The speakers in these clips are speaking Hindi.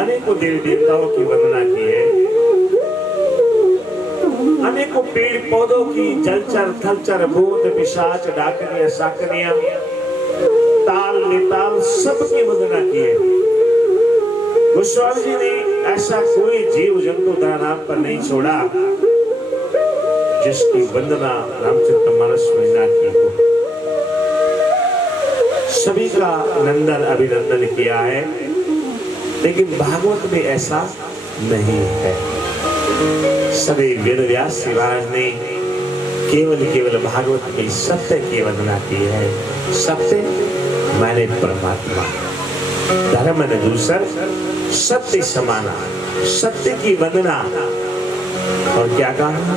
अनेकों देवी देवताओं की वंदना की है, अनेकों पेड़ पौधों की, जलचर थलचर भूत पिशाच डाकनिया साकनिया ताल निताल सबकी वंदना की है। गोस्वामी जी ने ऐसा कोई जीव जंतु धरा पर नहीं छोड़ा जिसकी वंदना रामचरितमानस में ना की हो। सभी का नंदन अभिनंदन किया है, लेकिन भागवत में ऐसा नहीं है। सभी वेद व्यास महाराज ने केवल भागवत में सत्य की वंदना की है। सत्य माने परमात्मा, धर्म न दूसर सत्य समाना, सत्य की वंदना। और क्या कहा?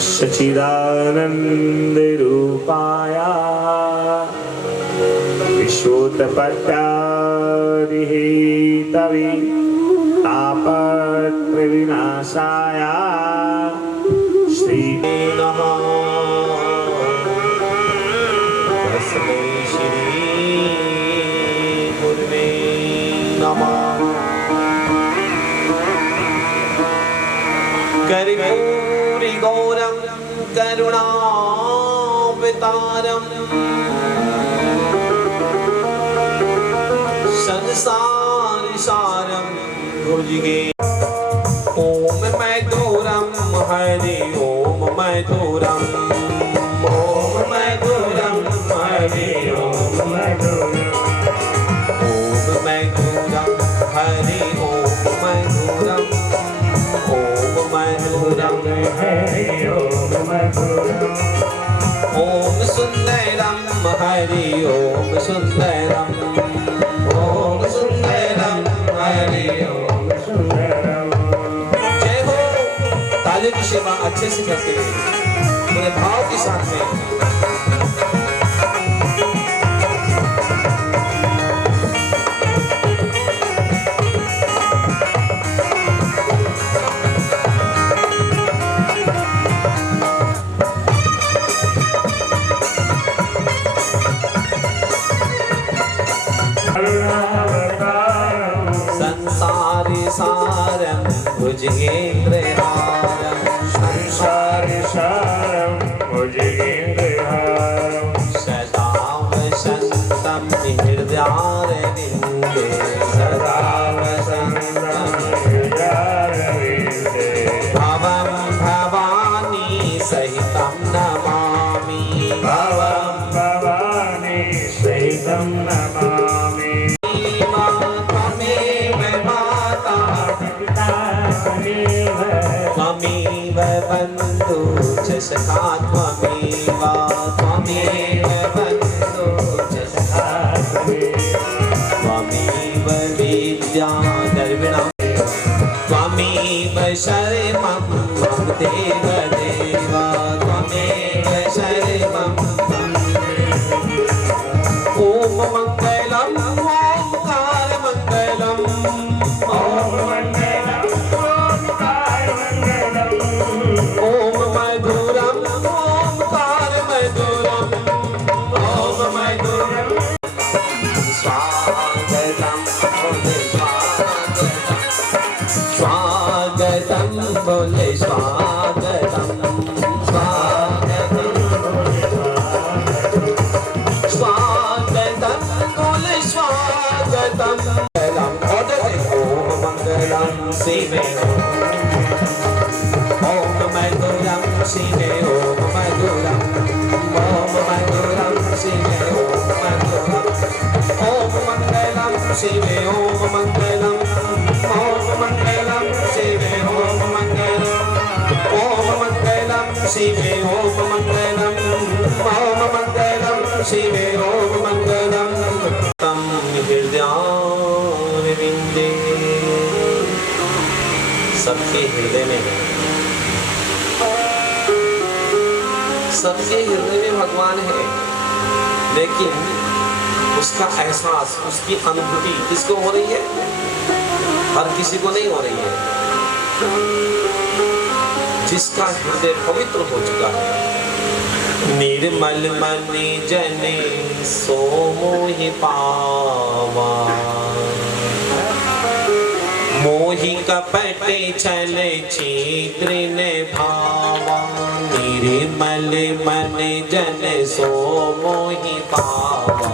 सच्चिदानंद रूपाया विश्वोत्पत्त्यादिहेतवे तापत्रय विनाशाय श्री नमः तस्मै श्री गुरुवे नमः। कर्पूरी गौरम करुणावतारम संसार सारम भुजगे। ओम मैथुरम हरि ओम मैथुरम, ओम मैथुरम हरि ओम मैथुरम, ओम मैथुरम हरि ओम मैथुरम, ओम मैथुरम हरि ओम मैथुरम, ओम सुंदरम हरि ओम सुंदरम, ओम सुंदरम हरि ओम सुंदरम। जय हो। ताले की सेवा अच्छे से करते रहे, पूरे भाव के साथ में। संसारी सारम भुजगेन्द्रहारम, संसारी सारम भुजगेन्द्रहारम, सदा वसंतम हृदयारविंदे, सदा वसंतम हृदयारविंदे, भवं भवानी सहितं नमामि, भवं भवानी सहितं नमामि। त्वमेव बन्धु च सखा, त्वमेव बन्धु च सखा, त्वमेव विद्या द्रविणं, त्वमेव शरणं मम देव देव, त्वमेव शरणं मम। ओम मंगलम ओंकार मंगलम, ओम मंगलम ओंकार मंगलम, ओम मधुरम ओंकार मधुरम, ओम मधुरम। स्वागतम बोले स्वागतम, स्वागतम बोले स्वागतम, स्वागतम बोले स्वागतम, बोले स्वागतम। ओम मंगलम शिवे ओम मधुरम शिवे ओम मधुरम, ओम मधुरम शिवे ओम मधुरम, ओम मंगलम शिवे ओम मंगलम, ओम मंगलम शिवे ओम मंगलम, ओम मंगलम शिवे ओम मंगलम, ओम मंगलम शिवे ओम मंगलम। तम हृदयारविंदे, सबके हृदय में है, सबके हृदय में भगवान है, लेकिन उसका एहसास, उसकी अनुभूति किसको हो रही है? हर किसी को नहीं हो रही है। जिसका हृदय पवित्र हो चुका है, निर्मल मन जने सो मोहि पावा, मोहि कपट छल छिद्रिन भावा निर्मल मन जन सो मोहि पावा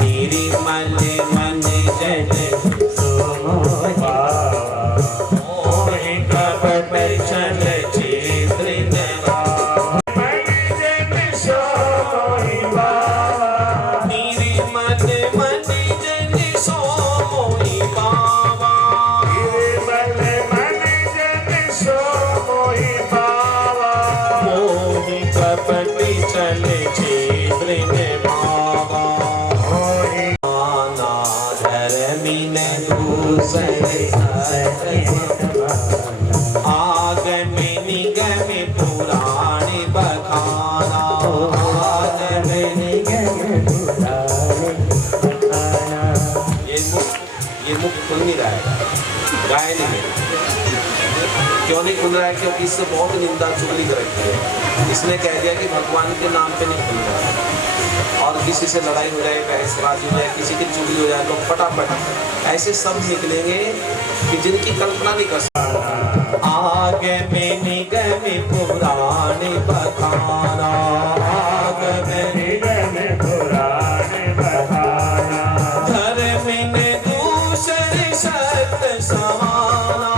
निर्मल मन जन सो मोहि पावा मोहि कपट छल छिद्रिन भावा मन जन सो मोहि पावा निर्मल मन जन सो मोहि पावा कपटी चले छिद्रिन भावा नाना धर्मिन दूसरे आगम निगम पुराण बखाना आगम निगम पुराण ये मुख खुल नहीं रहा है गायन में। क्यों नहीं खुल रहा है? क्योंकि इससे बहुत निंदा चुगली कर रखी है। इसने कह दिया कि भगवान के नाम पे नहीं खुल रहा है, और किसी से लड़ाई हो जाए, बहसबाजी हो जाए, किसी की चुगली हो जाए तो फटाफट ऐसे सब निकलेंगे कि जिनकी कल्पना नहीं कर सकते। आगे में निगम पुराण बखाना आगे में निगम पुराण बखाना धर्म ने दूसरे सत्य समाना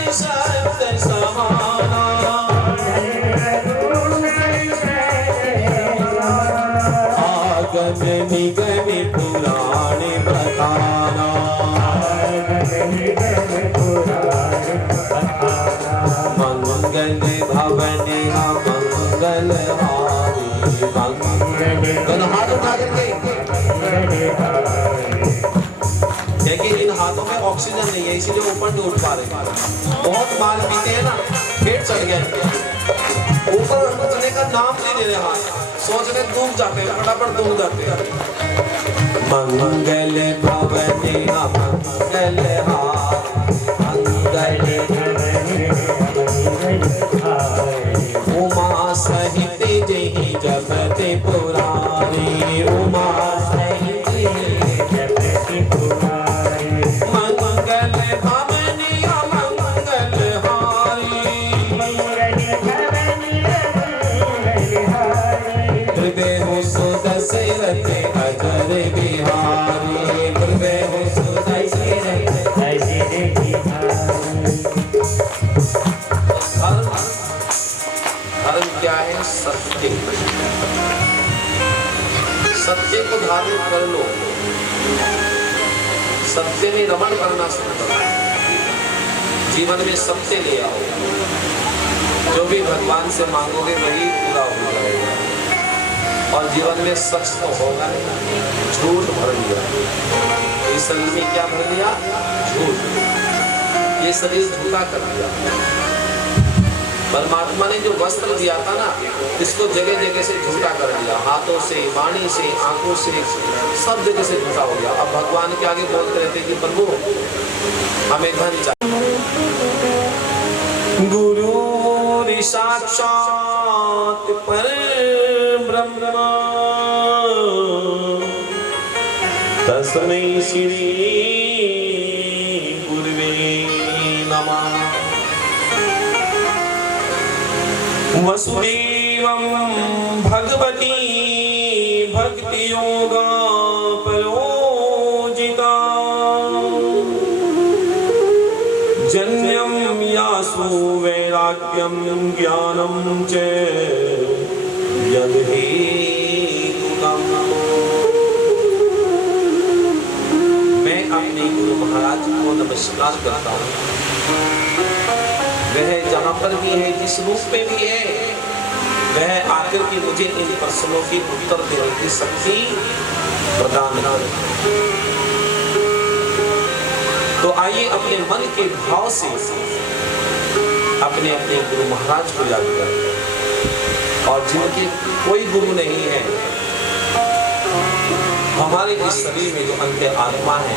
सत्य समाना आगम निगम पुराण बखाना मंगल भवन मंगल हारी मंगल हाथ उठा करके। देखिए इन हाथों में ऑक्सीजन नहीं है, इसीलिए ऊपर नहीं उठ पा रहे। बहुत माल पीते हैं ना, पेट चढ़ गया, ऊपर उठने का नाम नहीं ले रहे हाथ, सोच रहे डूब जाते हैं, फटाफट डूब जाते हैं। मंगल भवन मंगल उमा सहित जही जपत पुरारी उमा सहित जपत पुरारी मंगल भवन मंगल हारी हृदय हो सो दशरथ अजर बिहारी हृदय हो सो दशरथ अजर बिहारी। धर्म क्या है? सत्य। सत्य को धारण कर लो, सत्य में रमण करना शुरू करो, जीवन में सत्य ले आओ। जो भी भगवान से मांगोगे वही पूरा हो जाएगा। और जीवन में सच तो होगा, झूठ भर दिया। इस शरीर में क्या भर दिया? झूठ। ये शरीर झूठा कर दिया। परमात्मा ने जो वस्त्र दिया था ना, इसको जगह जगह से झूठा कर दिया, हाथों से, वाणी से, आंखों से, सब जगह से झूठा हो गया। अब भगवान के आगे बोलते रहते कि प्रभु हमें धन चाहिए। गुरु साक्षात परब्रह्म तस्मै श्री गुरुवे नमः। वसुदेवं भगवती भक्ति योगा प्रयोजिता जन्यं यासु वैराग्यं ज्ञानं च यदहेतुकम्। मैं अपने गुरु महाराज को नमस्कार करता हूँ। वह जहाँ पर भी है, जिस रूप में भी है, वह आकर के मुझे इन प्रश्नों की उत्तर देने की शक्ति प्रदान करे। तो आइए अपने मन के भाव से अपने अपने गुरु महाराज को याद करें। और जिनके कोई गुरु नहीं है, हमारे इस शरीर में जो अंत आत्मा है,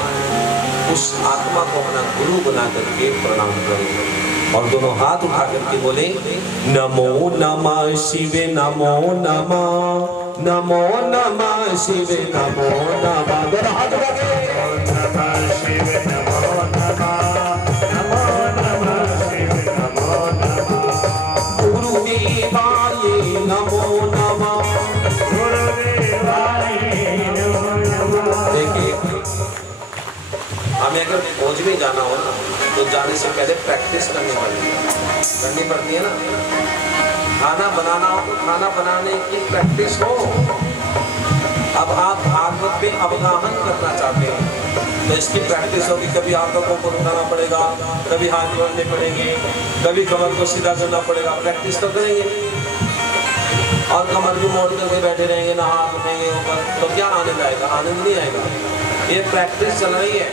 उस आत्मा को अपना गुरु बना करके प्रणाम करें। और दोनों हाथ उठा करके बोले नमो नमः शिवे नमो नमः नमो नमः शिव नमो नमः। दोनों हाथ उठाके नमः शिव नमो नमः, नमो नमः शिव नमो नमः। गुरुदेवाय नमो नमः, गुरुदेवाय नमो नमः। देखिए हमें अगर फौज में जाना हो ना तो जाने से पहले प्रैक्टिस करनी पड़ती है ना। खाना बनाना हो तो खाना बनाने की प्रैक्टिस हो। अब आप भागवत में अवगाहन करना चाहते हैं तो इसकी प्रैक्टिस होगी। कभी हाथों को ऊपर उठाना पड़ेगा, कभी हाथ जोड़ने पड़ेंगे, कभी कमर को सीधा करना पड़ेगा। प्रैक्टिस तो करेंगे और कमर भी मोड़ करके बैठे रहेंगे ना, हाथ उठेंगे ऊपर, तो क्या आनंद आएगा? आनंद नहीं आएगा। ये प्रैक्टिस चल रही है।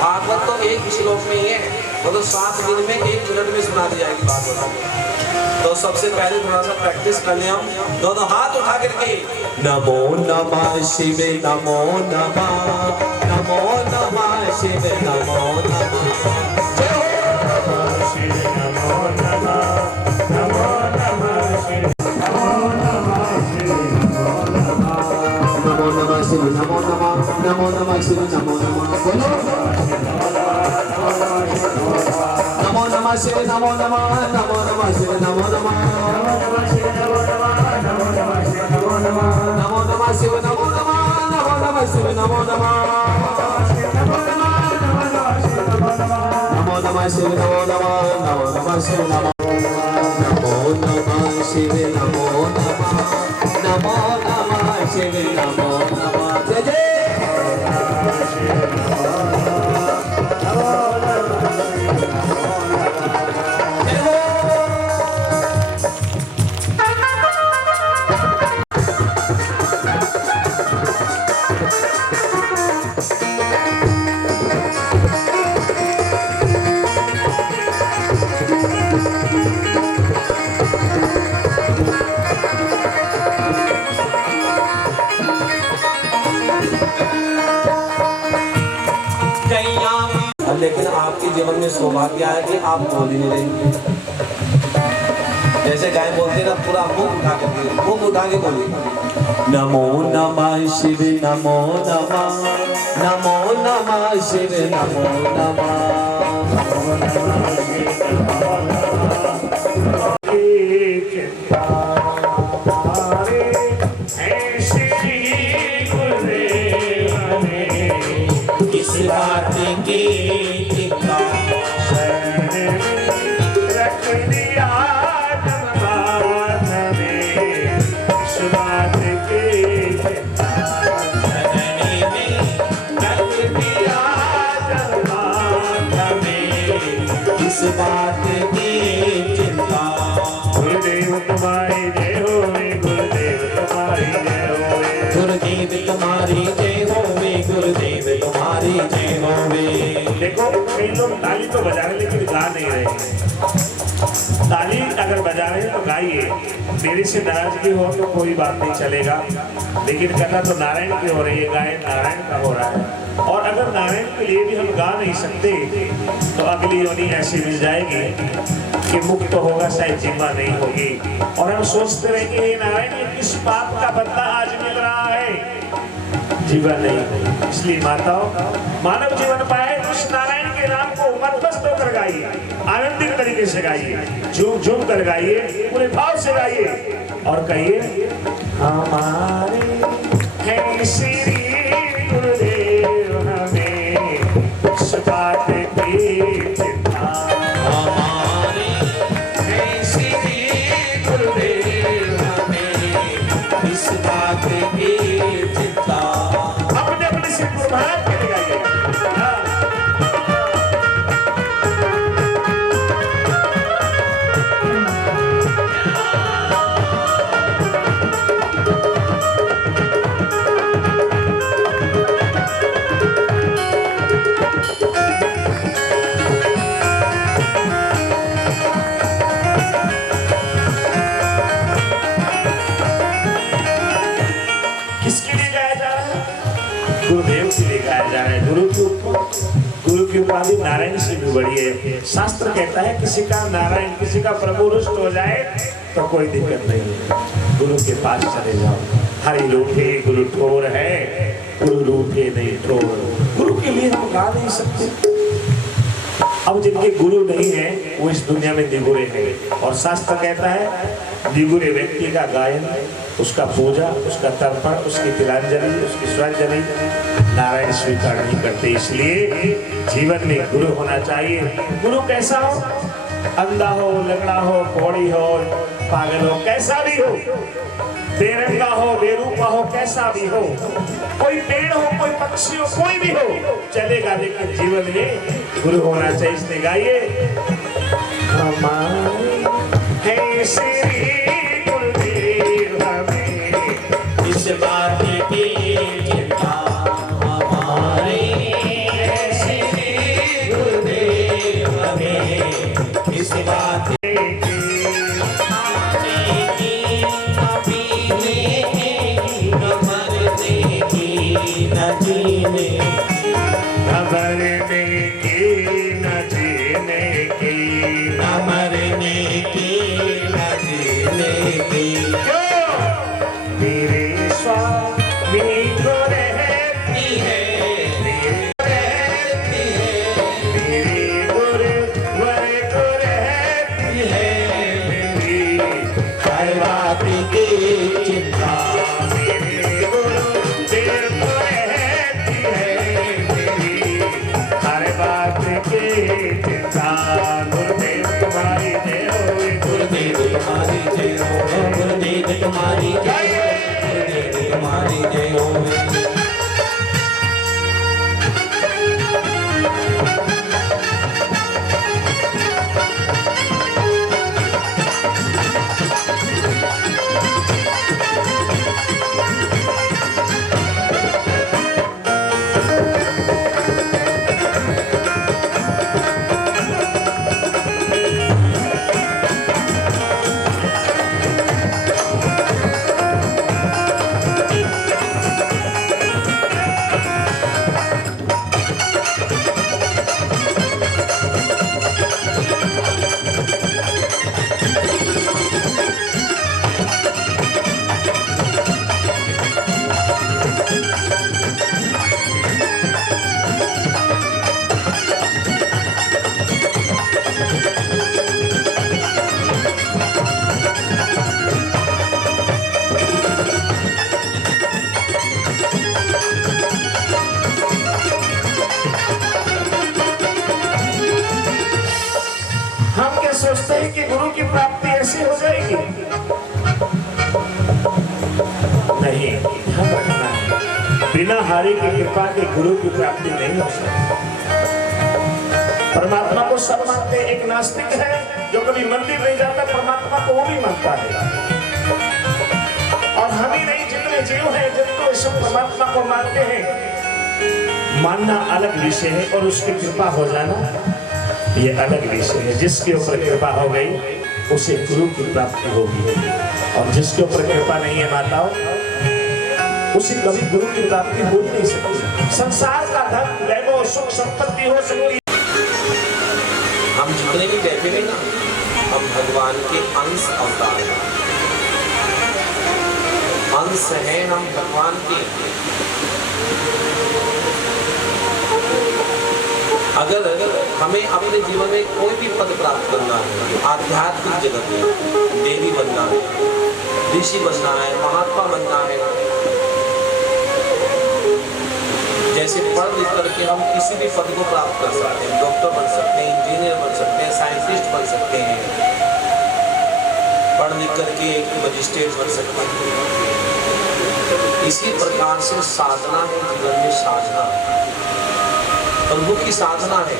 भागवत तो एक श्लोक में ही है, वो तो 7 दिन में 1 मिनट में सुना दी जाएगी भागवत। तो सबसे पहले थोड़ा सा प्रैक्टिस कर लें हम। दोनों हाथ उठा करके नमो नमः शिव नमो नमः, नमो नमः शिव नमो नमः। जय हो शिव नमो नमः, नमो नमः शिव नमो नमः, शिव नमो नमः। नमो नमः शिव नमो नमः, नमो नमः शिव नमो नमः। बोलो नमो नमः शिव नमो नमः, नमो नमः शिव नमो नमः। नमो नमः शिव नमो नमः, नमो नमः शिव नमो नमः। नमो नमः शिव नमो नमः, नमो नमः शिव नमो नमो नमः शिव नमो नमः, नमो नमः शिव नमो नमः। जय जय लेकिन आपके जीवन में सौभाग्य है कि आप बोल ही नहीं रहे। जैसे गाय बोलते हैं ना, पूरा मुंह उठा के बोलिए। नमो नमः शिव नमो नमः, नमो नमः शिव नमो नमः। किस बात की चिंता रख दिया जन्मात में, इस बात की चिंता जननी में रख दिया जन्मात में, किस बात की चिंता। गुरुदेव तुम्हारी जय होवे, गुरुदेव तुम्हारी जय होवे, गुरुदेव तुम्हारी जय होवे, गुरुदेव तुम्हारी जय होवे। देखो कई लोग ताली तो बजा रहे लेकिन गा नहीं रहे। ताली अगर बजा रहे हैं तो गाइए। मेरे से नाराजगी हो तो कोई बात नहीं चलेगा, लेकिन कथा तो नारायण की हो रही है, गायन नारायण का हो रहा है। और अगर नारायण के लिए भी हम गा नहीं सकते तो अगली योनि ऐसी मिल जाएगी कि मुक्त होगा, शायद जिम्मा नहीं होगी। और हम सोचते रहेंगे हे नारायण ये किस पाप का बदला आज मिल रहा है, जीवन नहीं। इसलिए माताओं, मानव जीवन पाए उस नारायण के नाम को मदमस्त होकर गाइए, आनंदित तरीके से गाइए, झूम झूम कर गाइए, पूरे भाव से गाइए और कहिए हमारे हैं श्री गुरुदेव हमें इस बात की चिंता। हमारे हैं श्री गुरुदेव हमें इस बात की चिंता। अपने अपने सिर को बाहर के लगाइए। किसके लिए गाया जा रहा है? गुरुदेव के लिए गाया जा रहा है। गुरु की उपाधि नारायण से भी बड़ी है। शास्त्र कहता है किसी का नारायण, किसी का प्रभु रुष्ट हो जाए तो कोई दिक्कत नहीं है, गुरु के पास चले जाओ। हरि रूठे गुरु ठोर है, गुरु रूठे नहीं ठोर। गुरु के लिए हम गा नहीं सकते। अब जिनके गुरु नहीं है वो इस दुनिया में निगुरे हैं, और शास्त्र कहता है निगुरे व्यक्ति का गायन, उसका पूजा, उसका तर्पण, उसकी तिलांजलि, उसकी श्रद्धांजलि नारायण स्वीकार नहीं करते। इसलिए जीवन में गुरु होना चाहिए। गुरु कैसा हो? अंधा हो, लंगड़ा हो, कौड़ी हो, पागल हो, कैसा भी हो, बेरंगा हो, बेरूपा हो, कैसा भी हो, कोई पेड़ हो, कोई पक्षी हो, कोई भी हो, चलेगा, लेकिन जीवन में गुरु होना चाहिए। इसने गाइए हमारे है श्री गुरुदेव हमें इस बात की चिंता, हमारे श्री गुरुदेव हमें इस बात तुम्हारी जय, तुम्हारी जय हो। सोचते हैं कि गुरु की प्राप्ति ऐसी हो जाएगी। नहीं, ध्यान रखना है, बिना हरि की कृपा के गुरु की प्राप्ति नहीं हो सकती। परमात्मा को सब मानते हैं। एक नास्तिक है जो कभी मंदिर नहीं जाता, परमात्मा को वो भी मानता है। और हम ही नहीं, जितने जीव हैं जिनको सब परमात्मा को मानते हैं, मानना अलग विषय है और उसकी कृपा हो जाना ये अलग विषय है। जिसके ऊपर कृपा हो गई उसे गुरु की प्राप्ति होगी, और जिसके ऊपर कृपा नहीं है माताओं, उसे कभी गुरु की प्राप्ति हो ही नहीं सकती। संसार का धन, वैभव, सुख, संपत्ति हो सकती, हम जितने भी बैठे हैं ना, हम भगवान के अंश अवतार हैं, अंश हैं हम भगवान के। अगर हमें अपने जीवन में कोई भी पद प्राप्त करना है, आध्यात्मिक जगत में देवी बनना है, ऋषि बनना है, महात्मा बनना है, जैसे पढ़ लिख करके हम किसी भी पद को प्राप्त कर सकते हैं। डॉक्टर बन सकते हैं, इंजीनियर बन सकते हैं, साइंटिस्ट बन सकते हैं, पढ़ लिख करके मजिस्ट्रेट बन सकते हैं। इसी प्रकार से साधना है जीवन में, साधना प्रभु की साधना है,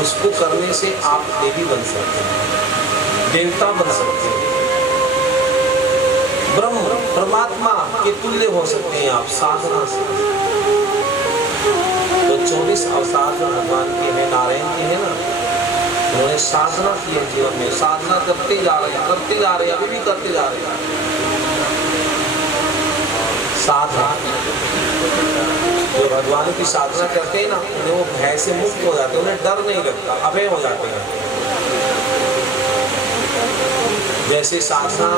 उसको करने से आप देवी बन सकते हैं, देवता बन सकते हैं, ब्रह्म परमात्मा के तुल्य हो सकते हैं आप साधना से। तो 24 अवतार जो भगवान के हैं, नारायण के हैं ना, उन्होंने साधना की है जीवन में, साधना करते जा रहे हैं, करते जा रहे हैं, अभी भी करते जा रहे हैं। साधना जो भगवान की साधना करते हैं ना, उन्हें वो भय से मुक्त हो जाते हैं, उन्हें डर नहीं लगता, अभय हो जाते हैं। जैसे साधना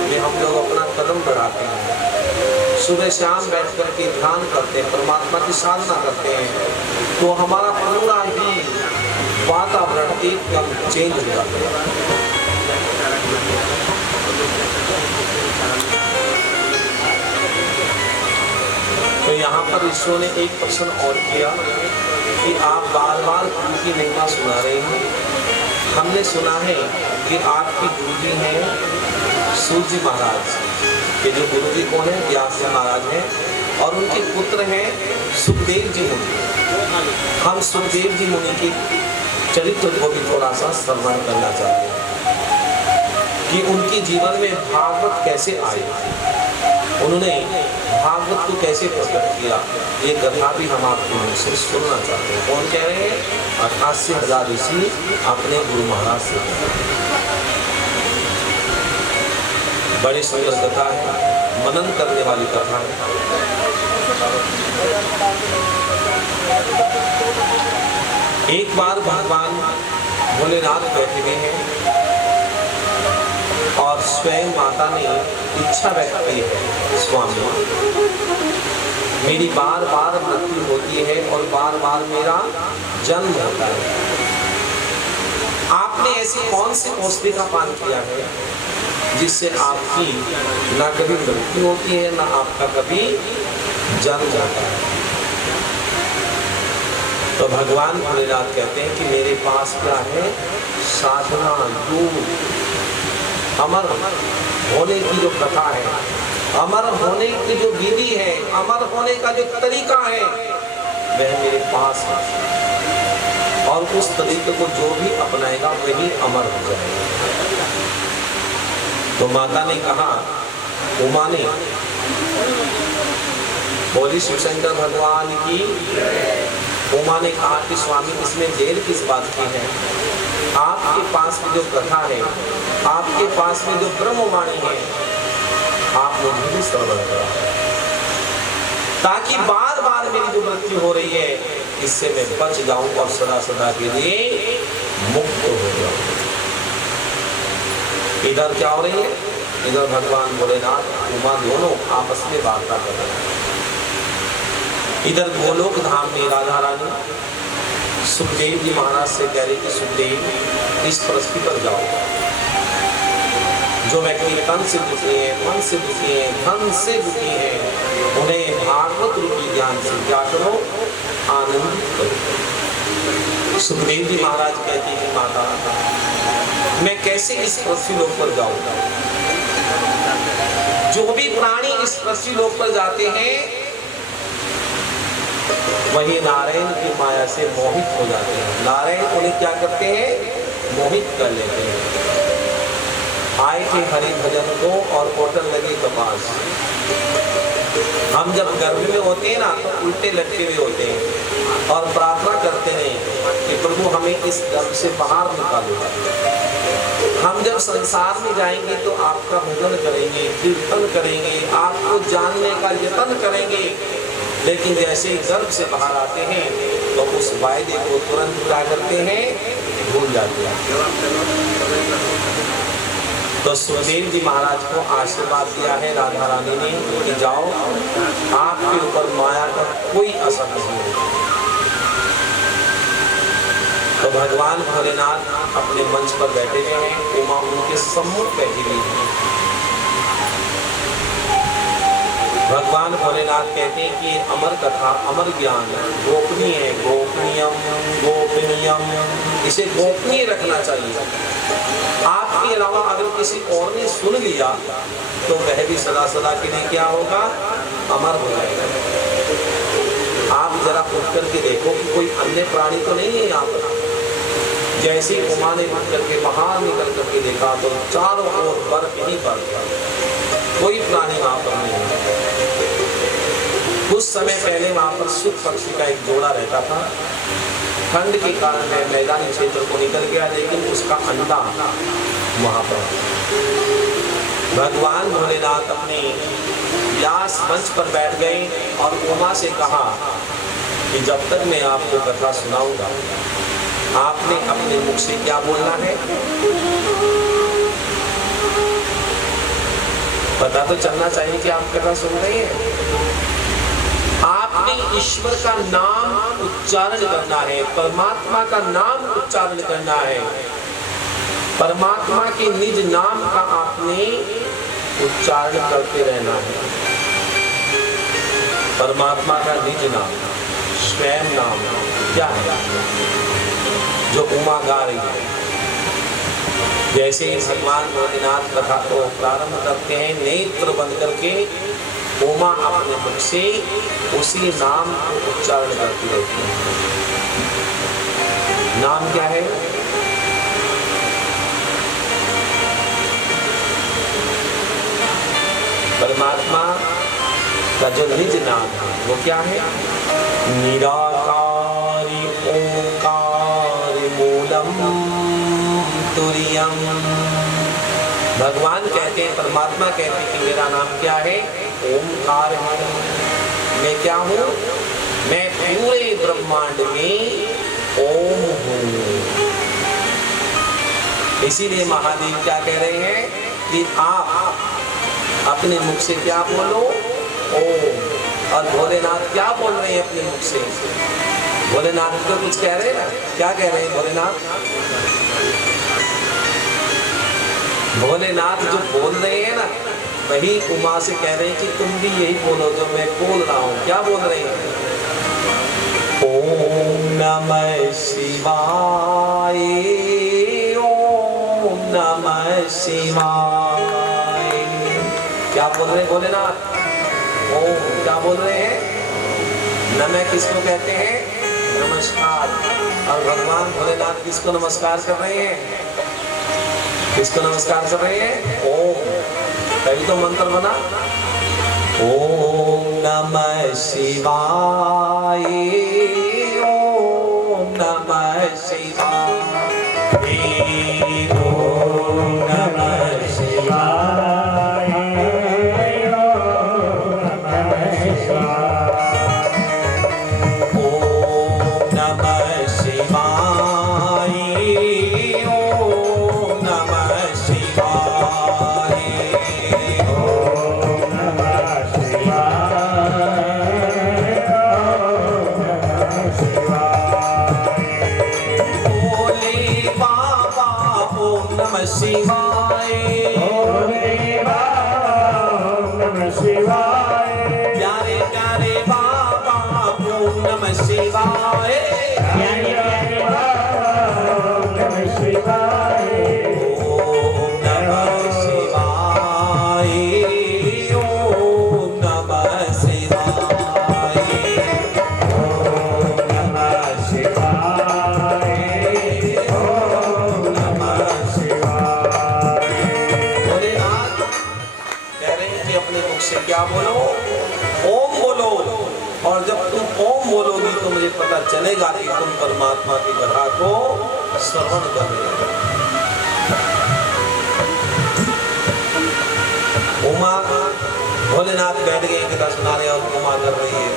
में हम लोग अपना कदम बढ़ाते हैं, सुबह शाम बैठ कर के ध्यान करते हैं, परमात्मा की साधना करते हैं, तो हमारा पूरा ही वातावरण एकदम चेंज हो जाता है। तो यहाँ पर ईश्वर ने एक प्रश्न और किया कि आप बार बार गुरु की महिमा सुना रहे हैं। हमने सुना है कि आपकी गुरु जी हैं सूर्य जी महाराज, के जो गुरु जी कौन है, व्यास जी महाराज हैं, और उनके पुत्र हैं सुखदेव जी मुनि। हम सुखदेव जी मुनि के चरित्र को भी थोड़ा सा श्रवण करना चाहते हैं कि उनके जीवन में भागवत कैसे आई, उन्होंने भागवत को कैसे प्रकट किया। ये कथा भी हम आपके मुंह से सुनना चाहते हैं। कौन कह रहे हैं? 88,000 ऋषि अपने गुरु महाराज से। बड़ी सुंदर कथा है, मनन करने वाली कथा है। एक बार भगवान भोलेनाथ बैठे हुए हैं और स्वयं माता ने इच्छा व्यक्त की है, स्वामी मेरी बार बार मृत्यु होती है और बार बार मेरा जन्म होता है। आपने ऐसी कौन सी औषधि का पान किया है जिससे आपकी ना कभी मृत्यु होती है ना आपका कभी जन्म जाता है? तो भगवान भोलेनाथ कहते हैं कि मेरे पास क्या है? साधना, दूध, अमर होने की जो कथा है, अमर होने की जो विधि है, अमर होने का जो तरीका है, वह मेरे पास है। और उस तरीके को जो भी अपनाएगा वही अमर हो जाएगा। तो माता ने कहा, उमा ने बोली शिव शंकर भगवान की। उमा ने कहा कि स्वामी इसमें देर किस बात की है? आपके पास में जो कथा है, आपके पास में जो ब्रह्मवाणी है, आप मुझे भी श्रवण करा, ताकि बार बार मेरी जो मृत्यु हो रही है इससे मैं बच जाऊं और सदा सदा के लिए मुक्त हो जाऊं। इधर क्या हो रही है? इधर भगवान भोलेनाथ उमा दोनों आपस में वार्ता कर रहे हैं। इधर गोलोक धाम में राधा रानी सुखदेव जी महाराज से कह रही कि सुखदेव इस पृथ्वी पर जाओ, जो व्यक्ति तन से दुखी है, मन से दुखी है, धन से दुखी है, उन्हें भागवत रूपी ज्ञान से क्या करो? आनंद करो। सुखदेव जी महाराज कहते हैं कि माता मैं कैसे इस पृथ्वी लोक पर जाऊंगा? जो भी प्राणी इस पृथ्वी लोक पर जाते हैं वही नारायण की माया से मोहित हो जाते हैं। नारायण उन्हें क्या करते हैं? मोहित कर लेते हैं। आए थे हरि भजन को और होटल लगे कपास। हम जब गर्भ में होते हैं ना तो उल्टे लटके हुए होते हैं और प्रार्थना करते हैं कि प्रभु हमें इस गर्भ से बाहर निकालो। हम जब संसार में जाएंगे तो आपका भजन करेंगे, कीर्तन करेंगे, आपको जानने का यत्न करेंगे, लेकिन जैसे ही गर्भ से बाहर आते हैं तो उस वायदे को तुरंत क्या करते हैं? भूल जाते हैं। तो सुखदेव जी महाराज को आशीर्वाद दिया है राधा रानी ने कि जाओ, आपके ऊपर माया का कोई असर नहीं होगा। तो भगवान भोलेनाथ अपने मंच पर बैठे हुए हैं, उमा उनके सम्मुख बैठी हुई है। भगवान भोलेनाथ कहते हैं कि अमर कथा, अमर ज्ञान गोपनीय है, गोपनीयम गोपनीयम, इसे गोपनीय रखना चाहिए। आपके अलावा अगर किसी और ने सुन लिया तो वह भी सदा सदा के लिए क्या होगा? अमर हो जाएगा। आप जरा उठ करके देखो कि कोई अन्य प्राणी तो नहीं है यहाँ पर। जैसे उमा ने उठ करके बाहर निकल करके देखा तो चारों ओर बर्फ ही बर्फ, कोई प्राणी वहां पर नहीं है। कुछ समय पहले वहां पर सुख पक्षी का एक जोड़ा रहता था। ठंड के कारण वह मैदानी क्षेत्र को निकल गया, लेकिन उसका अंडा वहां पर। भगवान भोलेनाथ अपने व्यास मंच पर बैठ गए और उमा से कहा कि जब तक मैं आपको कथा सुनाऊंगा आपने अपने मुख से क्या बोलना है? पता तो चलना चाहिए कि आप कथा सुन रहे हैं। आपने ईश्वर का नाम उच्चारण करना है, परमात्मा का नाम उच्चारण करना है। परमात्मा के निज नाम का आपने उच्चारण करते रहना है। परमात्मा का निज नाम, स्वयं नाम क्या है जो उमा गा रही है। जैसे भगवान भोलेनाथ कथा को प्रारंभ करते हैं, नेत्र बंद करके उमा अपने मुख से उसी नाम को उच्चारण करती रहती है। नाम क्या है? परमात्मा का जो निज नाम है वो क्या है? निराकारी ओंकार मूलम तुर्यम। भगवान कहते हैं, परमात्मा कहते हैं कि मेरा नाम क्या है? ओंकार है। मैं क्या हूँ? मैं पूरे ब्रह्मांड में ओम हूँ। इसीलिए महादेव क्या कह रहे हैं कि आप अपने मुख से क्या बोलो? ओम। और भोलेनाथ क्या बोल रहे हैं अपने मुख से? भोलेनाथ तो कुछ कह रहे हैं ना, क्या कह रहे हैं भोलेनाथ? भोलेनाथ जो बोल रहे हैं ना, वही उमा से कह रहे हैं कि तुम भी यही बोलो जो मैं बोल रहा हूँ। क्या बोल रहे हैं? ओम नमः शिवाय, ओम नमः शिवाय। क्या बोल रहे हैं भोलेनाथ? ओम। क्या बोल रहे हैं? नमः किसको कहते हैं? नमस्कार। और भगवान भोलेनाथ किसको नमस्कार कर रहे हैं? किसको नमस्कार कर रहे हैं? ओम। तभी तो मंत्र बना, ओम नमः शिवाय, ओम नमः शिवाय, ओम नमः शिवाय, ओम नमः शिवाय, ओम नमः शिवाय, ओम नमः शिवाय, ओम नमः शिवाय, भोले बाबा ओम नमः शिवाय, भोले बाबा ओम नमः शिवाय, प्यारे प्यारे बाबा ओम नमः शिवाय, प्यारे प्यारे बाबा ओम नमः शिवाय, ओम नमः शिवाय, ओम नमः शिवाय, ओम नमः शिवाय, ओम नमः शिवाय। भोलेनाथ कह रहे हैं कि अपने मुख से क्या बोलो? ओम बोलो। और जब तुम ओम बोलोगी तो मुझे पता चलेगा कि तुम परमात्मा की कथा को श्रवण कर रहे हो। उमा, भोलेनाथ बैठ गए कथा सुना रहे और उमा कर रही है।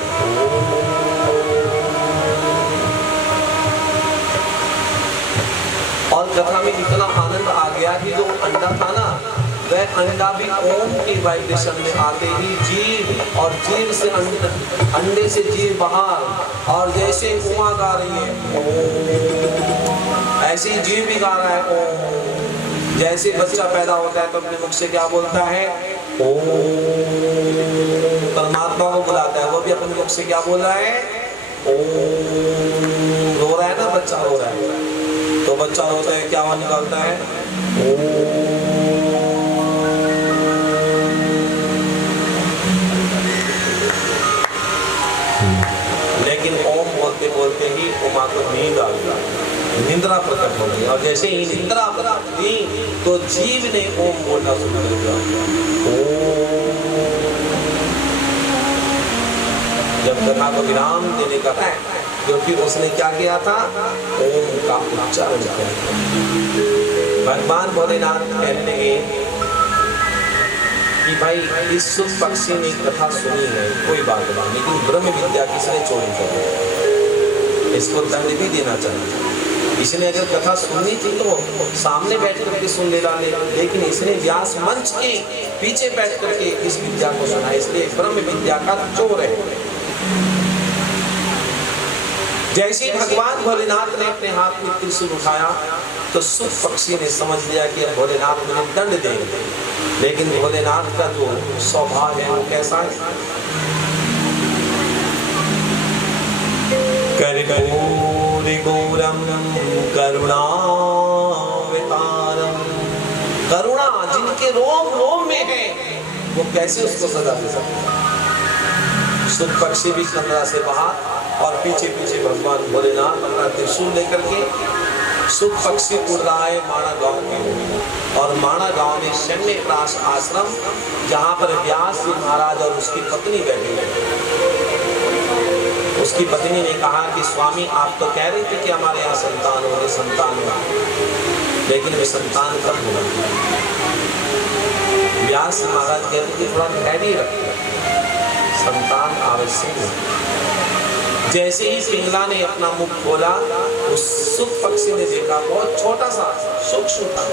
और कथा में इतना आनंद आ गया कि जो अंडा था ना, वह अंडा भी ओम के वाइब्रेशन में आते ही जीव, और जीव से अंडे से जीव बाहर, और जैसे उमा गा रही है ओम, ऐसे ही जीव भी गा रहा है ओम। जैसे बच्चा पैदा होता है तो अपने मुख से क्या बोलता है? ओम। परमात्मा को बुलाता है, वो भी अपने मुख से क्या बोल रहा है? ओम। रो रहा है ना, बच्चा रो रहा है, तो बच्चा रोता है, क्या आवाज निकालता है? ओम। लेकिन ओम बोलते बोलते ही उमा को नींद आ गई, निंद्रा प्रकट हो गई। और जैसे ही निंद्रा प्रकट हुई तो जीव ने ओम बोलना शुरू कर दिया। जब कथा को विराम देने का है, क्योंकि उसने क्या किया था? ओम का उच्चारण किया। भगवान भोलेनाथ कहते हैं कि भाई इस सुत पक्षी ने कथा सुनी है, कोई बात नहीं, लेकिन ब्रह्म विद्या किसने चोरी कर दी? इसको दंड भी देना चाहिए। इसने अगर कथा सुननी थी तो सामने बैठ करके सुन लेना, लेकिन इसने व्यास मंच के पीछे बैठ करके इस विद्या को सुना, इसलिए ब्रह्म विद्या का चोर है। जैसे भगवान भोलेनाथ ने अपने हाथ में त्रिशूल उठाया तो सुख पक्षी ने समझ लिया कि अब भोलेनाथ मुझे दंड देंगे, लेकिन भोलेनाथ का जो स्वभाव है वो कैसा है? कर्पूरिगौरं करुणावतारम, करुणा जिनके रोम रोम में है वो कैसे उसको सजा दे सकते हैं? सुख पक्षी भी चंद्रा से बाहर और पीछे पीछे भगवान भोलेनाथ अपना त्रिशूल लेकर के। सुख पक्षी उड़ रहा है माणा गांव में, और माणा गांव में शन्य प्राश आश्रम जहां पर व्यास जी महाराज और उसकी पत्नी बैठी है। उसकी पत्नी ने कहा कि स्वामी आप तो कह रहे थे कि हमारे यहाँ संतान होगी, संतान होगी, लेकिन वे संतान कब होगी? व्यास महाराज कहते कि थोड़ा धैर्य रखो, संतान आवश्यक है। जैसे ही पिंगला ने अपना मुख खोला, उस सुख पक्षी ने देखा, बहुत छोटा सा सूक्ष्म था,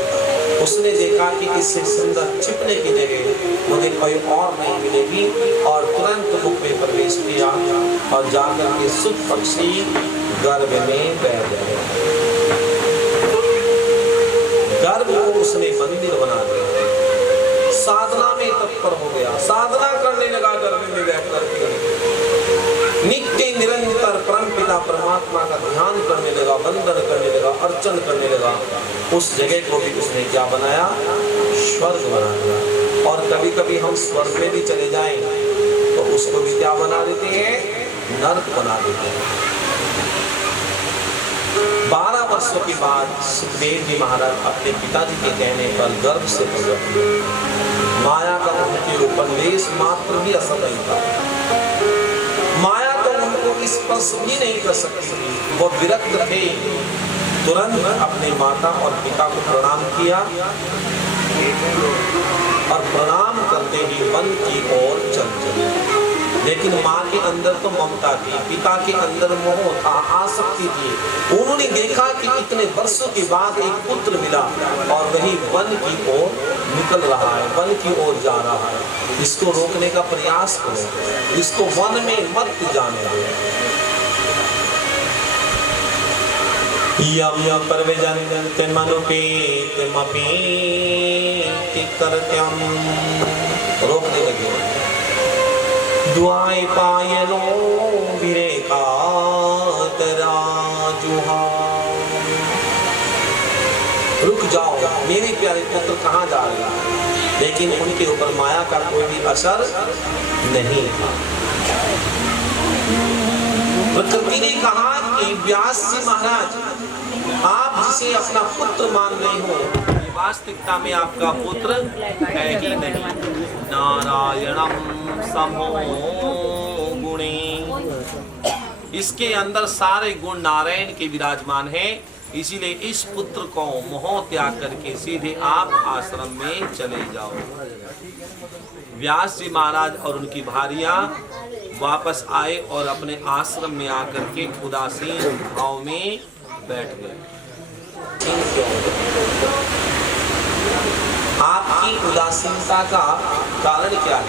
उसने देखा कि इससे सुंदर छिपने की जगह मुझे कोई और नहीं मिलेगी, और तुरंत मुख में प्रवेश किया और जाकर के सुख पक्षी गर्भ में बैठ गया। गर्भ को उसने मंदिर बना दिया, साधना में तत्पर हो गया, साधना करने लगा गर्भ में बैठ करके, नित्य निरंतर परम पिता परमात्मा का ध्यान करने लगा, वंदन करने लगा, अर्चन करने लगा। उस जगह को भी उसने क्या बनाया? स्वर्ग बना दिया। और कभी कभी हम स्वर्ग में भी चले जाएं तो उसको भी क्या बना देते हैं? नरक बना देते हैं। 12 वर्षों के बाद सुखदेव जी महाराज अपने पिताजी के कहने पर गर्भ से प्रकट हुए। माया का उनके ऊपर लेश मात्र भी असर नहीं था। माया तो उनको स्पर्श भी नहीं कर सकती, वो विरक्त थे। तुरंत अपने माता और पिता को प्रणाम किया और प्रणाम करते ही वन की ओर चल चले। लेकिन माँ के अंदर तो ममता थी, पिता के अंदर मोह था, आसक्ति थी। उन्होंने देखा कि इतने वर्षों के बाद एक पुत्र मिला और वही वन की ओर निकल रहा है, वन की ओर जा रहा है, इसको रोकने का प्रयास करो, इसको वन में मत जाने दो। यम यम परवेजन्ते मनुपेते मपीति करत्यम, रोकने लगे। दुआई पायलो विरेका तराजुहा, रुक जाओ मेरे प्यारे पुत्र कहाँ जा रहे हैं? लेकिन उनके ऊपर माया का कोई भी असर नहीं था। प्रकृति ने कहा कि व्यास जी महाराज आप जिसे अपना पुत्र मान रहे हो, वास्तविकता में आपका पुत्र है ही नहीं। नारायणम समो गुणे, इसके अंदर सारे गुण नारायण के विराजमान हैं। इसीलिए इस पुत्र को मोह त्याग करके सीधे आप आश्रम में चले जाओ। व्यास जी महाराज और उनकी भारियां वापस आए और अपने आश्रम में आकर के उदासीन भाव में बैठ गए। आपकी उदासीनता का कारण क्या है?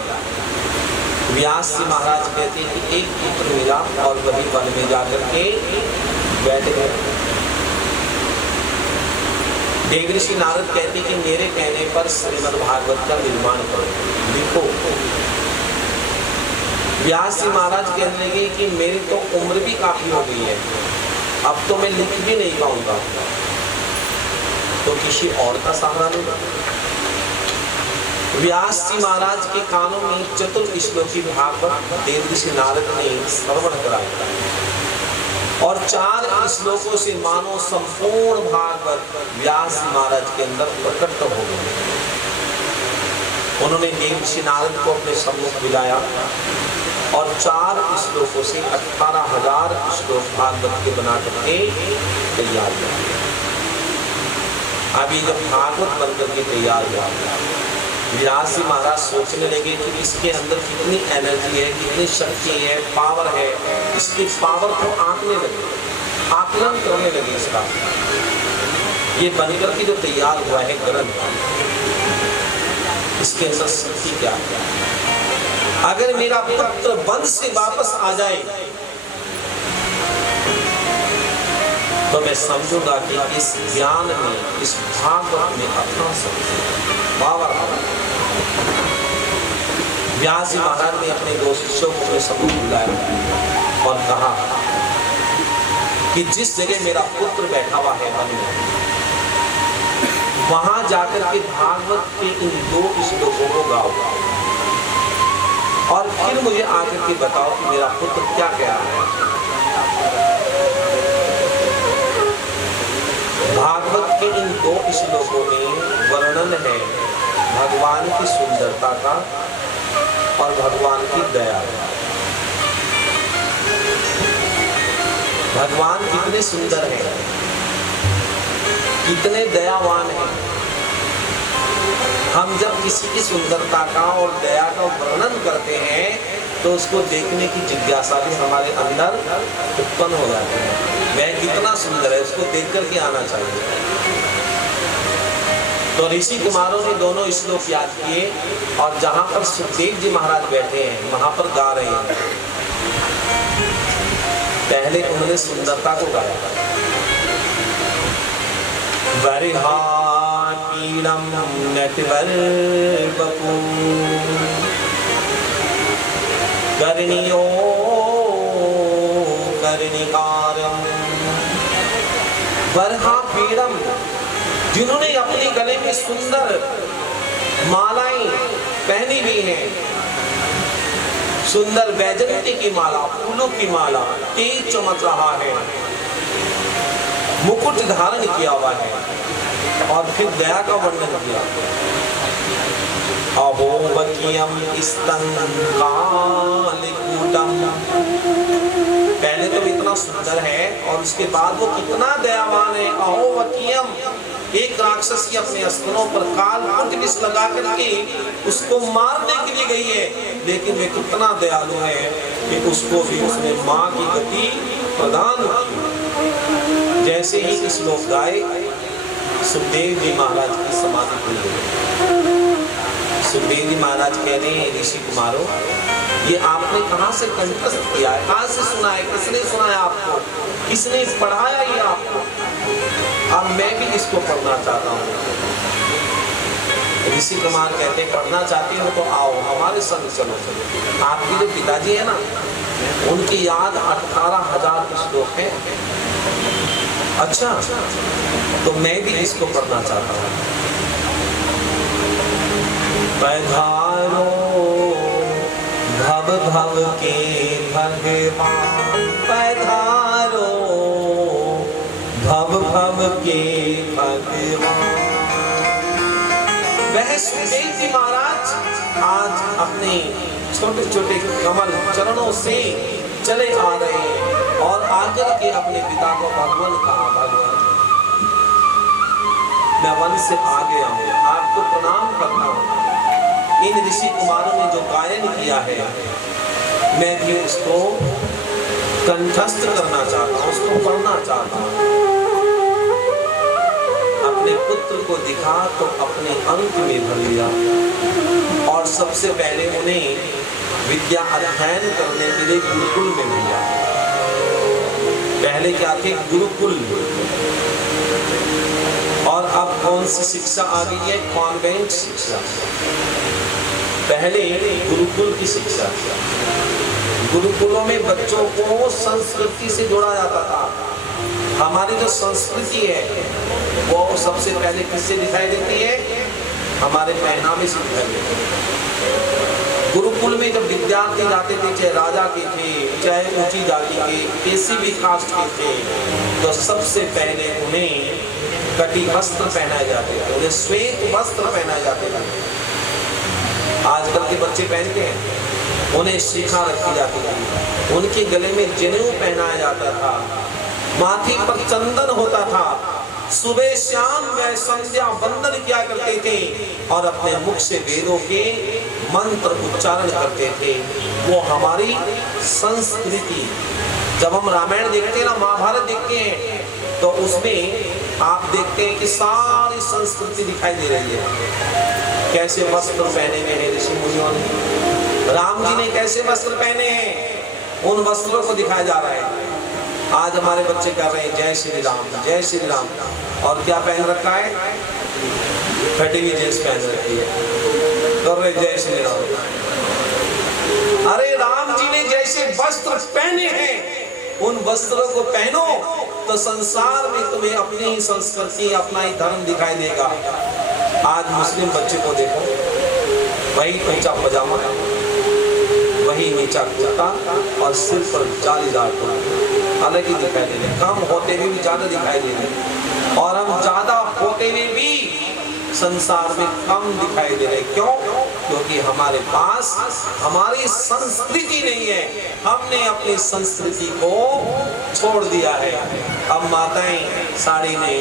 व्यास जी महाराज कहते हैं कि एक पुत्र मिला और वही वन में जाकर के बैठ गए। देवऋषि नारद कहते कि मेरे कहने पर श्रीमद् भागवत का निर्माण करो, लिखो। व्यास जी महाराज कहने लगे कि मेरी तो उम्र भी काफी हो गई है, अब तो मैं लिख भी नहीं पाऊंगा, तो किसी और का सहारा लूंगा। व्यास जी महाराज के कानों में चतुर्थ श्लोकी भागवत देवऋषि नारद ने श्रवण कराया और 4 श्लोकों से मानो संपूर्ण भागवत व्यास जी महाराज के अंदर प्रकट हो गए। उन्होंने देवऋषि नारद को अपने सम्मुख बुलाया और 4 श्लोकों से 18,000 श्लोक भागवत के बना करके तैयार किया। अभी जब भागवत बनकर के तैयार हुआ, व्यास जी महाराज सोचने लगे कि इसके अंदर कितनी एनर्जी है, कितनी शक्ति है, पावर है। इसकी पावर को आंकने लगे आकलन करने लगे इसका। ये बनकर के जो तैयार हुआ है ग्रंथ, इसके अंदर शक्ति क्या है? अगर मेरा पुत्र वंश से वापस आ जाए तो मैं समझूंगा कि इस ज्ञान में, इस भागवत में अपना बाबा व्यास जी महाराज ने अपने दो शिष्यों को अपने सम्मुख बुलाया और कहा कि जिस जगह मेरा पुत्र बैठा हुआ है वन में, वहां जाकर के भागवत के इन दो श्लोकों को गाओ और फिर मुझे आकर के बताओ कि मेरा पुत्र क्या कह रहा है। भागवत के इन दो श्लोकों में वर्णन है भगवान की सुंदरता का और भगवान की दया। भगवान कितने सुंदर हैं, कितने दयावान हैं। हम जब किसी की सुंदरता का और दया का वर्णन करते हैं तो उसको देखने की जिज्ञासा भी हमारे अंदर उत्पन्न हो जाती है। वह कितना सुंदर है, उसको देख करके आना चाहिए। तो ऋषि कुमारों ने दोनों श्लोक याद किए और जहां पर सुखदेव जी महाराज बैठे हैं वहां पर गा रहे हैं। पहले उन्होंने सुंदरता को गाया, वरिहाटीणं नटवरवपु कर्णियो कर्णिकारं। वरहापीडम, जिन्होंने अपने गले में सुंदर मालाएं पहनी हुई हैं, सुंदर वैजयंती की माला, फूलों की माला, तेज चमक रहा है, मुकुट धारण किया हुआ है और फिर दया का वर्णन किया। अहोवक्यम स्तंकालिकूटम, पहले तो इतना सुंदर है और उसके बाद वो कितना दयावान है। अहोवक्यम, एक राक्षस की अपने स्तनों पर काल विष लगा करके उसको मारने के लिए गई है, लेकिन वे कितना दयालु है कि उसको भी उसने मां की गति प्रदान की। जैसे ही इस लोक गाए, सुखदेव जी महाराज की समाधि खुल गई। सुखदेव जी महाराज कह रहे हैं, ऋषि कुमारों, ये आपने कहां से कंठस्थ किया है, कहां से सुना है, किसने सुनाया आपको, किसने पढ़ाया ये आपको? अब मैं भी इसको पढ़ना चाहता हूँ। ऋषि कुमार कहते, पढ़ना चाहते हो तो आओ हमारे संग चलो। आपके जो पिताजी है ना, उनकी याद 18,000 श्लोक है। अच्छा, तो मैं भी इसको पढ़ना चाहता हूँ। पधारो भव भव के भगवान, पधारो भव भव के भगवान। वह सुखदेव जी महाराज आज अपने छोटे छोटे कमल चरणों से चले आ रहे हैं और आकर के अपने पिता को भगवान कहा, भगवान मैं वन से आ गया हूँ, आपको प्रणाम करता हूँ। इन ऋषि कुमारों ने जो गायन किया है, मैं भी उसको कंठस्थ करना चाहता हूँ, उसको पढ़ना चाहता हूँ। अपने पुत्र को दिखा तो अपने अंक में भर लिया और सबसे पहले उन्हें विद्या अध्ययन करने के लिए गुरुकुल में भेजा। पहले क्या थे? गुरुकुल। और अब कौन सी शिक्षा आ गई है? कॉन्वेंट शिक्षा। पहले गुरुकुल की शिक्षा, गुरुकुलों में बच्चों को संस्कृति से जोड़ा जाता था। हमारी जो संस्कृति है वो सबसे पहले किससे दिखाई देती है? हमारे पहनावे से दिखाई देती है। गुरुकुल में जब विद्यार्थी जाते थे, चाहे राजा के थे, चाहे ऊंची जाति के, किसी भी कास्ट के थे, तो सबसे पहले उन्हें कटी वस्त्र पहनाए जाते थे, उन्हें श्वेत वस्त्र पहनाए जाते थे। आजकल के बच्चे पहनते हैं, उन्हें शिखा रखी जाती थी, उनके गले में जनेऊ पहनाया जाता था, माथे पर चंदन होता था, सुबह शाम व संध्या वंदन किया करते थे और अपने मुख से वेदों के मंत्र उच्चारण करते थे। वो हमारी संस्कृति जब हम रामायण देखते हैं ना, महाभारत देखते हैं, तो उसमें आप देखते हैं कि सारी संस्कृति दिखाई दे रही है। कैसे वस्त्र पहने हुए हैं ऋषि मुनियों ने, राम जी ने कैसे वस्त्र पहने हैं, उन वस्त्रों को दिखाया जा रहा है। आज हमारे बच्चे कर रहे हैं जय श्री राम, जय श्री राम, और क्या पहन रखा है? फटी हुई जींस पहन रखी है, कर रहे जय श्री राम। अरे राम जी ने जैसे वस्त्र पहने हैं, उन वस्त्रों को पहनो तो संसार में तुम्हें अपनी ही संस्कृति, अपना ही धर्म दिखाई देगा। आज मुस्लिम बच्चे को देखो, वही ऊंचा पजामा, वही नीचा कुर्ता और सिर पर जालीदार टोपी, अलग ही दिखाई दे रहे, कम होते हुए भी ज्यादा दिखाई दे रहे, और हम ज्यादा होते हुए भी संसार में कम दिखाई दे रहे। क्यों? क्योंकि हमारे पास हमारी संस्कृति नहीं है, हमने अपनी संस्कृति को छोड़ दिया है। अब माताएं साड़ी में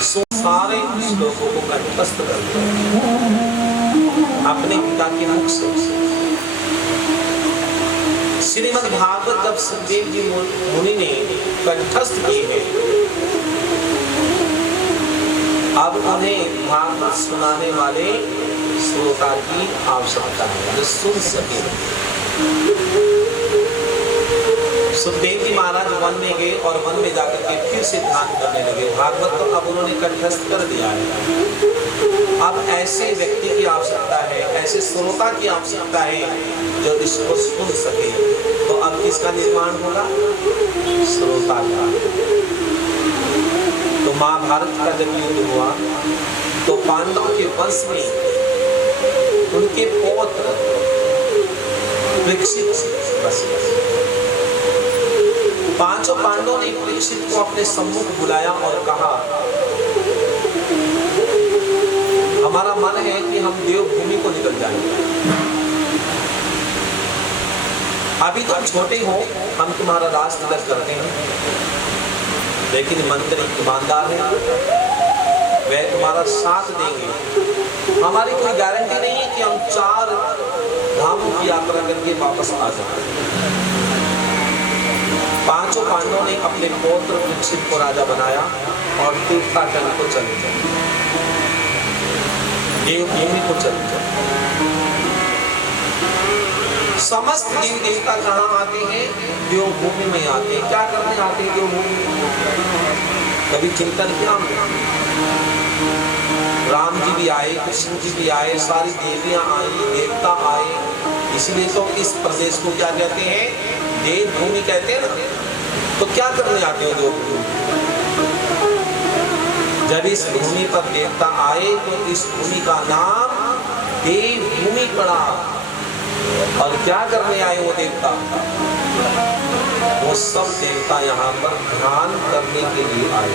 सारे श्लोकों को कंठस्थ कर दिया अपने पिता के मुख से। श्रीमद् भागवत जब सुखदेव जी मुनि ने कंठस्थ किए हैं, अब उन्हें भागवत सुनाने वाले श्रोता की आवश्यकता है जो सुन सके। सुखदेव जी महाराज वन में गए और वन में जाकर के फिर से ध्यान करने लगे। भागवत तो अब उन्होंने कंठस्थ कर दिया है, अब ऐसे व्यक्ति की आवश्यकता है, ऐसे श्रोता की आवश्यकता है जो इसको सुन सके। तो अब किसका निर्माण होगा? श्रोता का। तो महाभारत का जब युद्ध हुआ तो पांडवों के वंश में उनके पौत्र परीक्षित, पांचों पांडवों ने परीक्षित को अपने सम्मुख बुलाया और कहा, हमारा मन है कि हम देवभूमि को निकल जाएंगे। अभी तुम छोटे हो, हम तुम्हारा राज तिलक करते हैं, लेकिन मंत्री ईमानदार है, वे तुम्हारा साथ देंगे। हमारी कोई गारंटी नहीं है कि हम 4 धामों की यात्रा करके वापस आ जाएं। पांचों पांडवों ने अपने पौत्र परीक्षित को राजा बनाया और तीर्थाटन को चले गए, देवभूमि को चले गए। समस्त देवी देवता कहाँ आते हैं? देवभूमि में आते हैं। क्या करने आते हैं देवभूमि में? कभी चिंतन किया? राम जी भी आए, कृष्ण जी भी आए, सारी देवियां आई, देवता आए, इसलिए तो इस प्रदेश को क्या कहते हैं? देवभूमि कहते हैं ना। तो क्या करने आते हो देवभूमि? जब इस भूमि पर देवता आए तो इस भूमि का नाम देवभूमि पड़ा। और क्या करने आए वो देवता? वो सब देवता यहाँ पर ध्यान करने के लिए आए।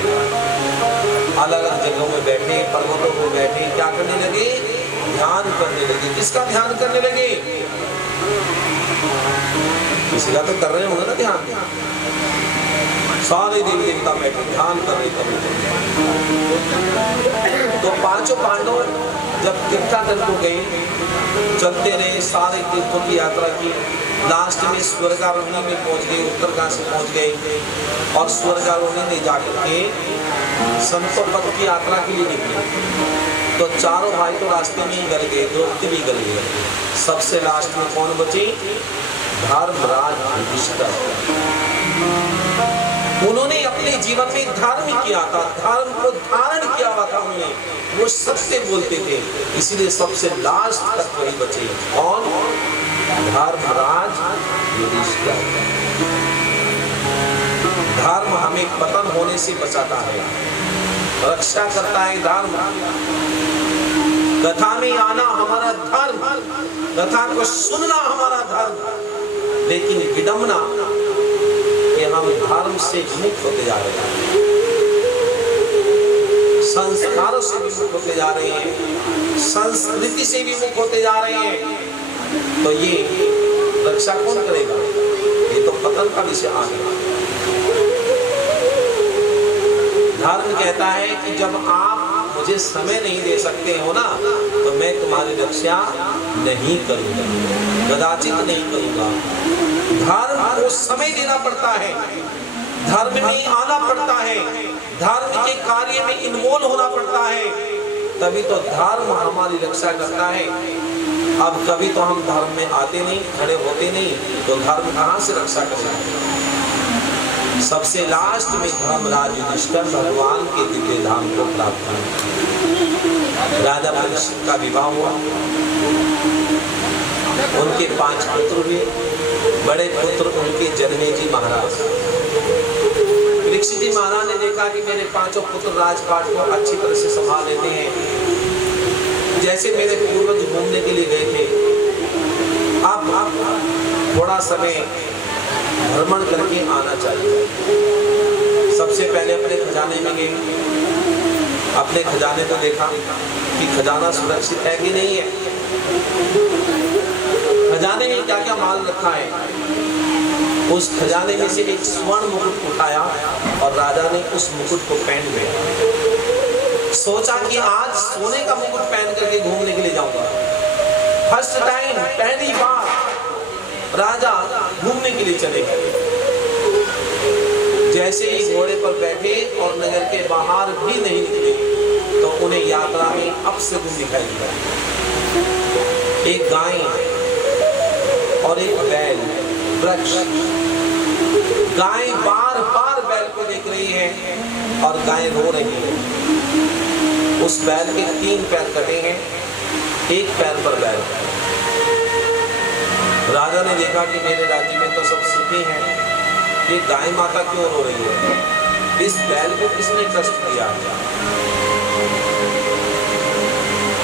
अलग अलग जगहों में बैठे, पर्वतों में बैठे, क्या करने लगे? ध्यान करने लगे। किसका ध्यान करने लगे? किसी का तो कर रहे होंगे ना ध्यान। सारे देवी देवता बैठे ध्यान कर रहे थे। तो पांचों पांडव जब तीर्थाटन को गए, चलते रहे, सारे तीर्थों की यात्रा की, लास्ट में स्वर्गारोहणी में पहुंच गए, उत्तरकाशी पहुंच गए, और स्वर्गारोहणी में जाकर के संतों पद की यात्रा के लिए निकले। तो चारों भाई तो रास्ते में ही गल गए, द्रौपदी भी गल गए। सबसे लास्ट में कौन बचे? धर्मराज युधिष्ठिर। उन्होंने अपने जीवन में धर्म किया था, धर्म को धारण किया हुआ था उन्होंने, वो सत्य बोलते थे, इसलिए सबसे लास्ट तक वही बचे। और धर्मराज युधिष्ठिर। धर्म हमें पतन होने से बचाता है, रक्षा करता है धर्म। कथा में आना हमारा धर्म, कथा को सुनना हमारा धर्म। लेकिन विडंबना कि हम धर्म से विमुख होते जा रहे हैं, संस्कारों से विमुख होते जा रहे हैं, संस्कृति से विमुख होते जा रहे हैं। तो ये रक्षा कौन करेगा? ये तो पतन का विषय आ गया। धर्म कहता है कि जब आप मुझे समय नहीं दे सकते हो ना, तो मैं तुम्हारी रक्षा नहीं करूंगा, कदाचित नहीं करूंगा। धर्म को को समय देना पड़ता है, धर्म में आना पड़ता है, धर्म के कार्य में इन्वॉल्व होना पड़ता है, तभी तो धर्म हमारी रक्षा करता है। अब कभी तो हम धर्म में आते नहीं, खड़े होते नहीं, तो धर्म कहां से रक्षा करेगा। सबसे लास्ट में धर्मराज युधिष्ठिर भगवान के दिव्य धाम को प्राप्त हुए। राजा परीक्षित का विवाह हुआ, उनके 5 पुत्र हुए। बड़े पुत्र उनके जन्मेजय महाराज। परीक्षित महाराज ने देखा कि मेरे 5 पुत्र राजपाट को अच्छी तरह से संभाल लेते हैं, जैसे मेरे पूर्वज घूमने के लिए गए थे, अब थोड़ा समय भ्रमण करके आना चाहिए। सबसे पहले अपने खजाने में गए, अपने खजाने को देखा कि खजाना सुरक्षित है कि नहीं है, खजाने में क्या क्या माल रखा है। उस खजाने में से एक स्वर्ण मुकुट उठाया और राजा ने उस मुकुट को पहन लिया। सोचा कि आज सोने का मुकुट पहन करके घूमने के लिए जाऊंगा। फर्स्ट टाइम, पहली बार राजा घूमने के लिए चले गए। जैसे ही घोड़े पर बैठे और नगर के बाहर भी नहीं निकले तो उन्हें यात्रा में अपशकुन दिखाई दिया। एक गाय और एक बैल वृक्ष। गाय बार बार बैल को देख रही है और गाय रो रही है। उस बैल के 3 पैर कटे हैं, एक पैर पर बैल। राजा ने देखा कि मेरे राज्य में तो सब सुखी हैं, ये गाय माता क्यों रो रही है, इस बैल को किसने कष्ट दिया।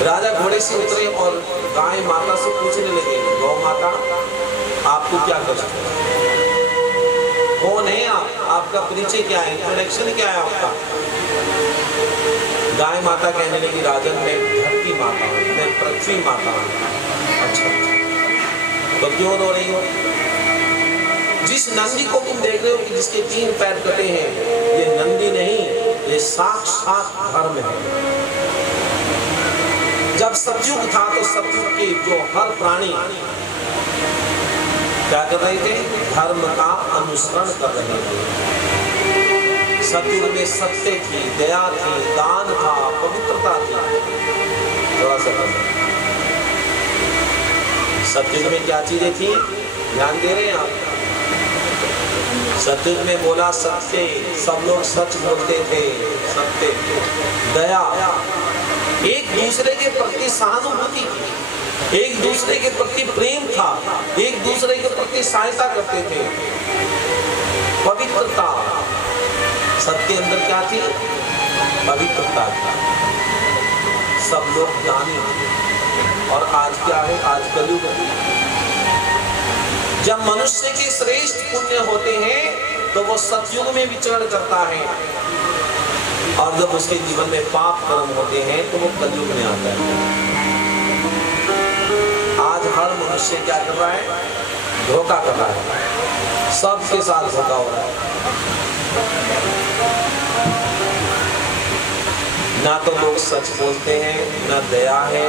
राजा घोड़े से उतरे और गाय माता से पूछने लगे, गौ माता आपको क्या कष्ट है, कौन है आप, आपका परिचय क्या है, इंट्रोडक्शन क्या है आपका। गाय माता कहने लगी, राजन मैं धरती माता हूँ, मैं पृथ्वी माता हूँ। अच्छा, तो क्यों रो रही हो। जिस नंदी को तुम देख रहे हो कि जिसके 3 पैर कटे हैं, ये नंदी नहीं, ये साक्षात धर्म है। जब सतयुग था तो सतयुग के जो हर प्राणी क्या कर रहे थे, धर्म का अनुसरण कर रहे थे। सतयुग में सत्य थी, दया थी, दान था, पवित्रता थी। थोड़ा सा सतयुग में क्या चीजें थी, ध्यान दे रहे हैं आप। सतयुग में बोला सत्य, सब लोग सच बोलते थे, सत्य, दया, एक दूसरे के प्रति सहानुभूति थी, एक दूसरे के प्रति प्रेम था, एक दूसरे के प्रति सहायता करते थे, पवित्रता। सत्य अंदर क्या थी, पवित्रता थी। सब लोग ज्ञानी थे। और आज क्या है, आज कलयुग है। जब मनुष्य के श्रेष्ठ पुण्य होते हैं तो वो सतयुग में विचरण करता है, और जब उसके जीवन में पाप कर्म होते हैं तो वो कलयुग में आता है। आज हर मनुष्य क्या कर रहा है, धोखा कर रहा है, सबके साथ धोखा हो रहा है। ना तो लोग सच बोलते हैं, ना दया है,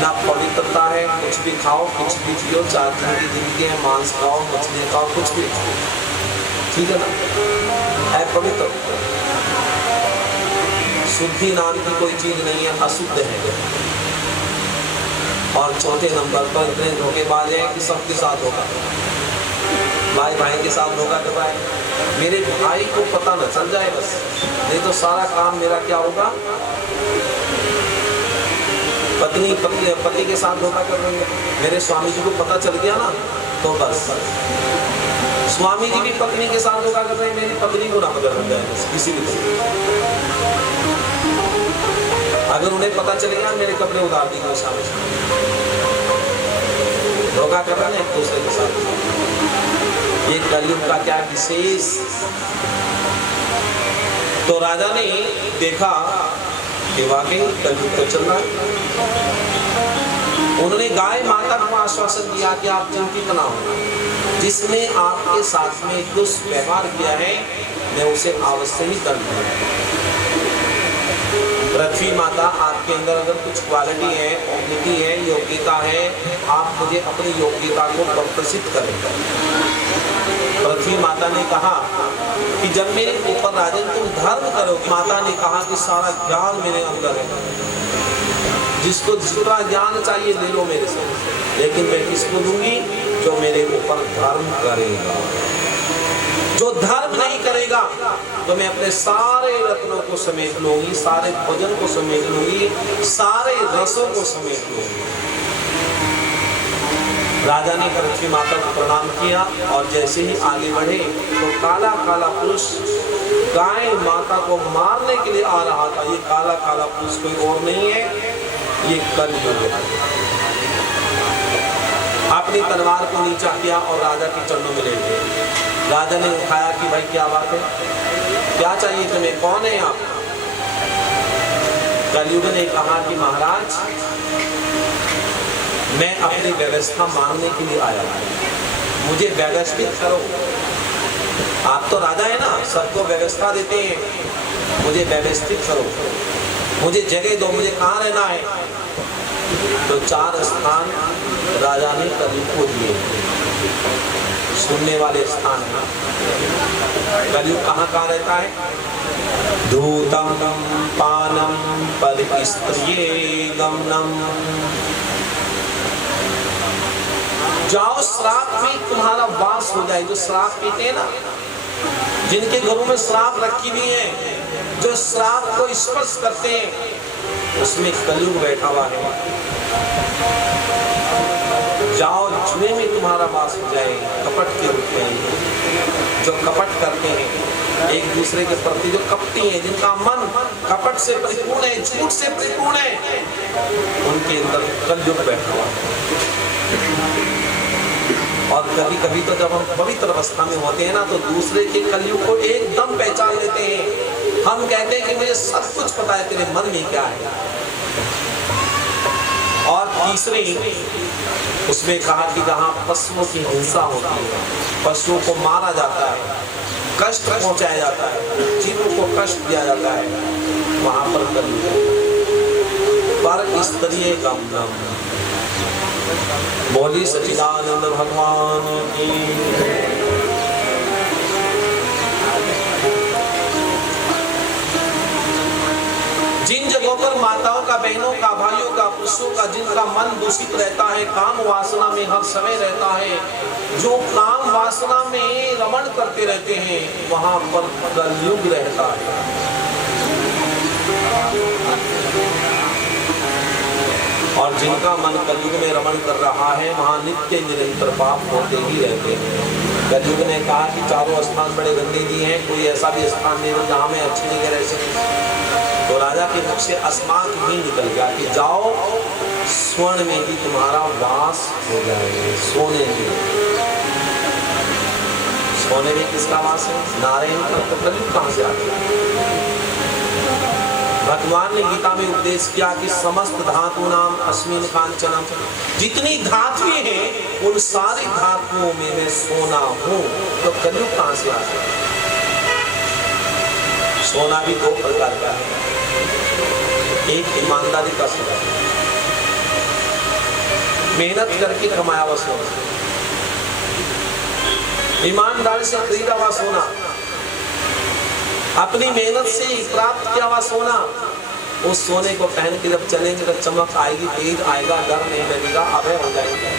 ना पवित्रता है। कुछ भी खाओ, कुछ भी जियो, 4 दिन की जिंदगी है, मांस खाओ, मछली खाओ, कुछ भी, ठीक है ना, है पवित्र। शुद्धि नाम की कोई चीज नहीं है, अशुद्ध है। और चौथे नंबर पर इतने धोखेबाज हैं कि सबके साथ होगा, भाई भाई के साथ धोखा कर रहा है। मेरे भाई को पता न चल जाए बस, नहीं तो सारा काम मेरा क्या होगा। पत्नी पति के साथ धोखा कर रही है, मेरे स्वामी जी को पता चल गया ना तो बस। स्वामी जी भी पत्नी के साथ धोखा कर रहे हैं, मेरी पत्नी को ना पता चल जाए किसी भी तरह। अगर उन्हें पता चलेगा मेरे कपड़े उतार देंगे स्वामी जी, धोखा कर रहे हैं एक दूसरे के साथ। ये कलयुग का क्या विशेष। तो राजा ने देखा कि वाकई कलयुग तो चल रहा है। उन्होंने गाय माता को आश्वासन दिया कि आप चिंतित ना हो, जिसने आपके साथ में दुष्व्यवहार किया है मैं उसे अवश्य ही दंड दूंगा। पृथ्वी माता, आपके अंदर अगर कुछ क्वालिटी है, क्वालिटी है, योग्यता है, आप मुझे अपनी योग्यता को प्रदर्शित करें। पृथ्वी माता ने कहा कि जब मेरे ऊपर राजन तुम धर्म करोगे। माता ने कहा कि सारा ज्ञान मेरे अंदर है, जिसको जितना ज्ञान चाहिए ले लो मेरे से, लेकिन मैं किसको दूंगी? जो मेरे ऊपर धर्म करेगा। जो धर्म नहीं करेगा तो मैं अपने सारे रत्नों को समेट लूंगी, सारे भोजन को समेट लूंगी, सारे रसों को समेट लूंगी। राजा ने पृथ्वी माता को प्रणाम किया और जैसे ही आगे बढ़े तो काला काला पुरुष गाय माता को मारने के लिए आ रहा था। ये काला काला पुरुष कोई और नहीं है, ये कलयुग है। अपनी तलवार को नीचा किया और राजा के चरणों में लेट गए। राजा ने उठाया कि भाई क्या बात है, क्या चाहिए तुम्हें, कौन है आप? कलयुग ने कहा कि महाराज, मैं अपनी व्यवस्था मांगने के लिए आया हूं, मुझे व्यवस्थित करो। आप तो राजा है ना, सबको व्यवस्था देते हैं, मुझे व्यवस्थित करो, मुझे जगह दो, मुझे कहाँ रहना है। तो 4 स्थान राजा ने कलयुग को दिए, सुनने वाले स्थान है। कलयुग कहाँ कहाँ रहता है? धूतम पानम परिस्त्रिये गमनम। जाओ, श्राप में तुम्हारा वास हो जाए। जो श्राप पीते हैं ना, जिनके घरों में श्राप रखी हुई है, जो श्राप को स्पर्श करते हैं, उसमें कलयुग बैठा हुआ है। जाओ, जुए में तुम्हारा वास हो जाए, कपट के रूप में। जो कपट करते हैं एक दूसरे के प्रति, जो कपटी हैं, जिनका मन कपट से परिपूर्ण है, झूठ से परिपूर्ण है, उनके अंदर कलयुग बैठा हुआ है। और कभी कभी तो जब हम पवित्र अवस्था में होते हैं ना, तो दूसरे के कलयुग को एकदम पहचान लेते हैं। हम कहते हैं कि मुझे सब कुछ पता है, तेरे मन में क्या है। और तीसरे उसमें कहा कि जहाँ पशुओं की हिंसा होती है, पशुओं को मारा जाता है, कष्ट पहुंचाया जाता है, जीवों को कष्ट दिया जाता है, वहां पर पर स्तरीय गमनम। बोली सच्चिदानंद भगवान की। जिन जगहों पर माताओं का, बहनों का, भाइयों का, पुरुषों का, जिनका मन दूषित रहता है, काम वासना में हर समय रहता है, जो काम वासना में रमण करते रहते हैं, वहां पर कलयुग रहता है। और जिनका मन कलयुग में रमण कर रहा है, वहां नित्य निरंतर पाप होते ही रहते हैं। कलयुग ने कहा कि चारों स्थान बड़े गंदे दिए हैं, कोई ऐसा भी स्थान नहीं जहाँ में अच्छी नहीं रह सके। तो राजा के मुख से अस्माक ही निकल गया कि जाओ, स्वर्ण में भी तुम्हारा वास हो जाए। सोने में, सोने में किसका वास है? नारायण का। तो कलयुग कहाँ से आ गया? भगवान ने गीता में उपदेश किया कि समस्त धातु नाम अस्मिन कांचनम। जितनी धातुएं हैं उन सारी धातुओं में मैं सोना हूं। तो कलयुग कहां से आ गया? सोना भी 2 प्रकार का है। एक ईमानदारी का सोना, मेहनत करके कमाया हुआ सोना, ईमानदारी से खरीदा हुआ सोना, अपनी मेहनत से प्राप्त किया हुआ सोना। उस सोने को पहन के जब चलेंगे तो चमक आएगी, तेज आएगा, डर नहीं लगेगा, अभय हो जाएगा।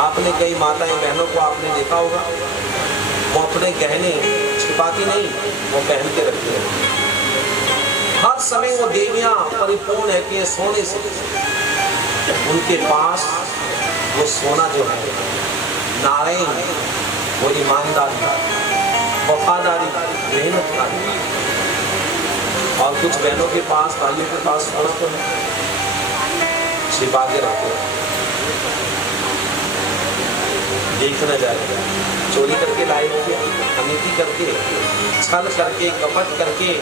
आपने कई माताएं बहनों को आपने देखा होगा, वो अपने गहने छिपाती नहीं, वो पहन के रखती है। हर समय वो देवियां परिपूर्ण रहती हैं सोने से। उनके पास वो सोना जो है नारायण, वो ईमानदारी, वफादारी, मेहनत का। और कुछ बहनों के पास, भाइयों के पास सोना तो छिपा के रखते, देख न जाए, चोरी करके लाए होंगे, अनिति करके, छल करके, कपट करके।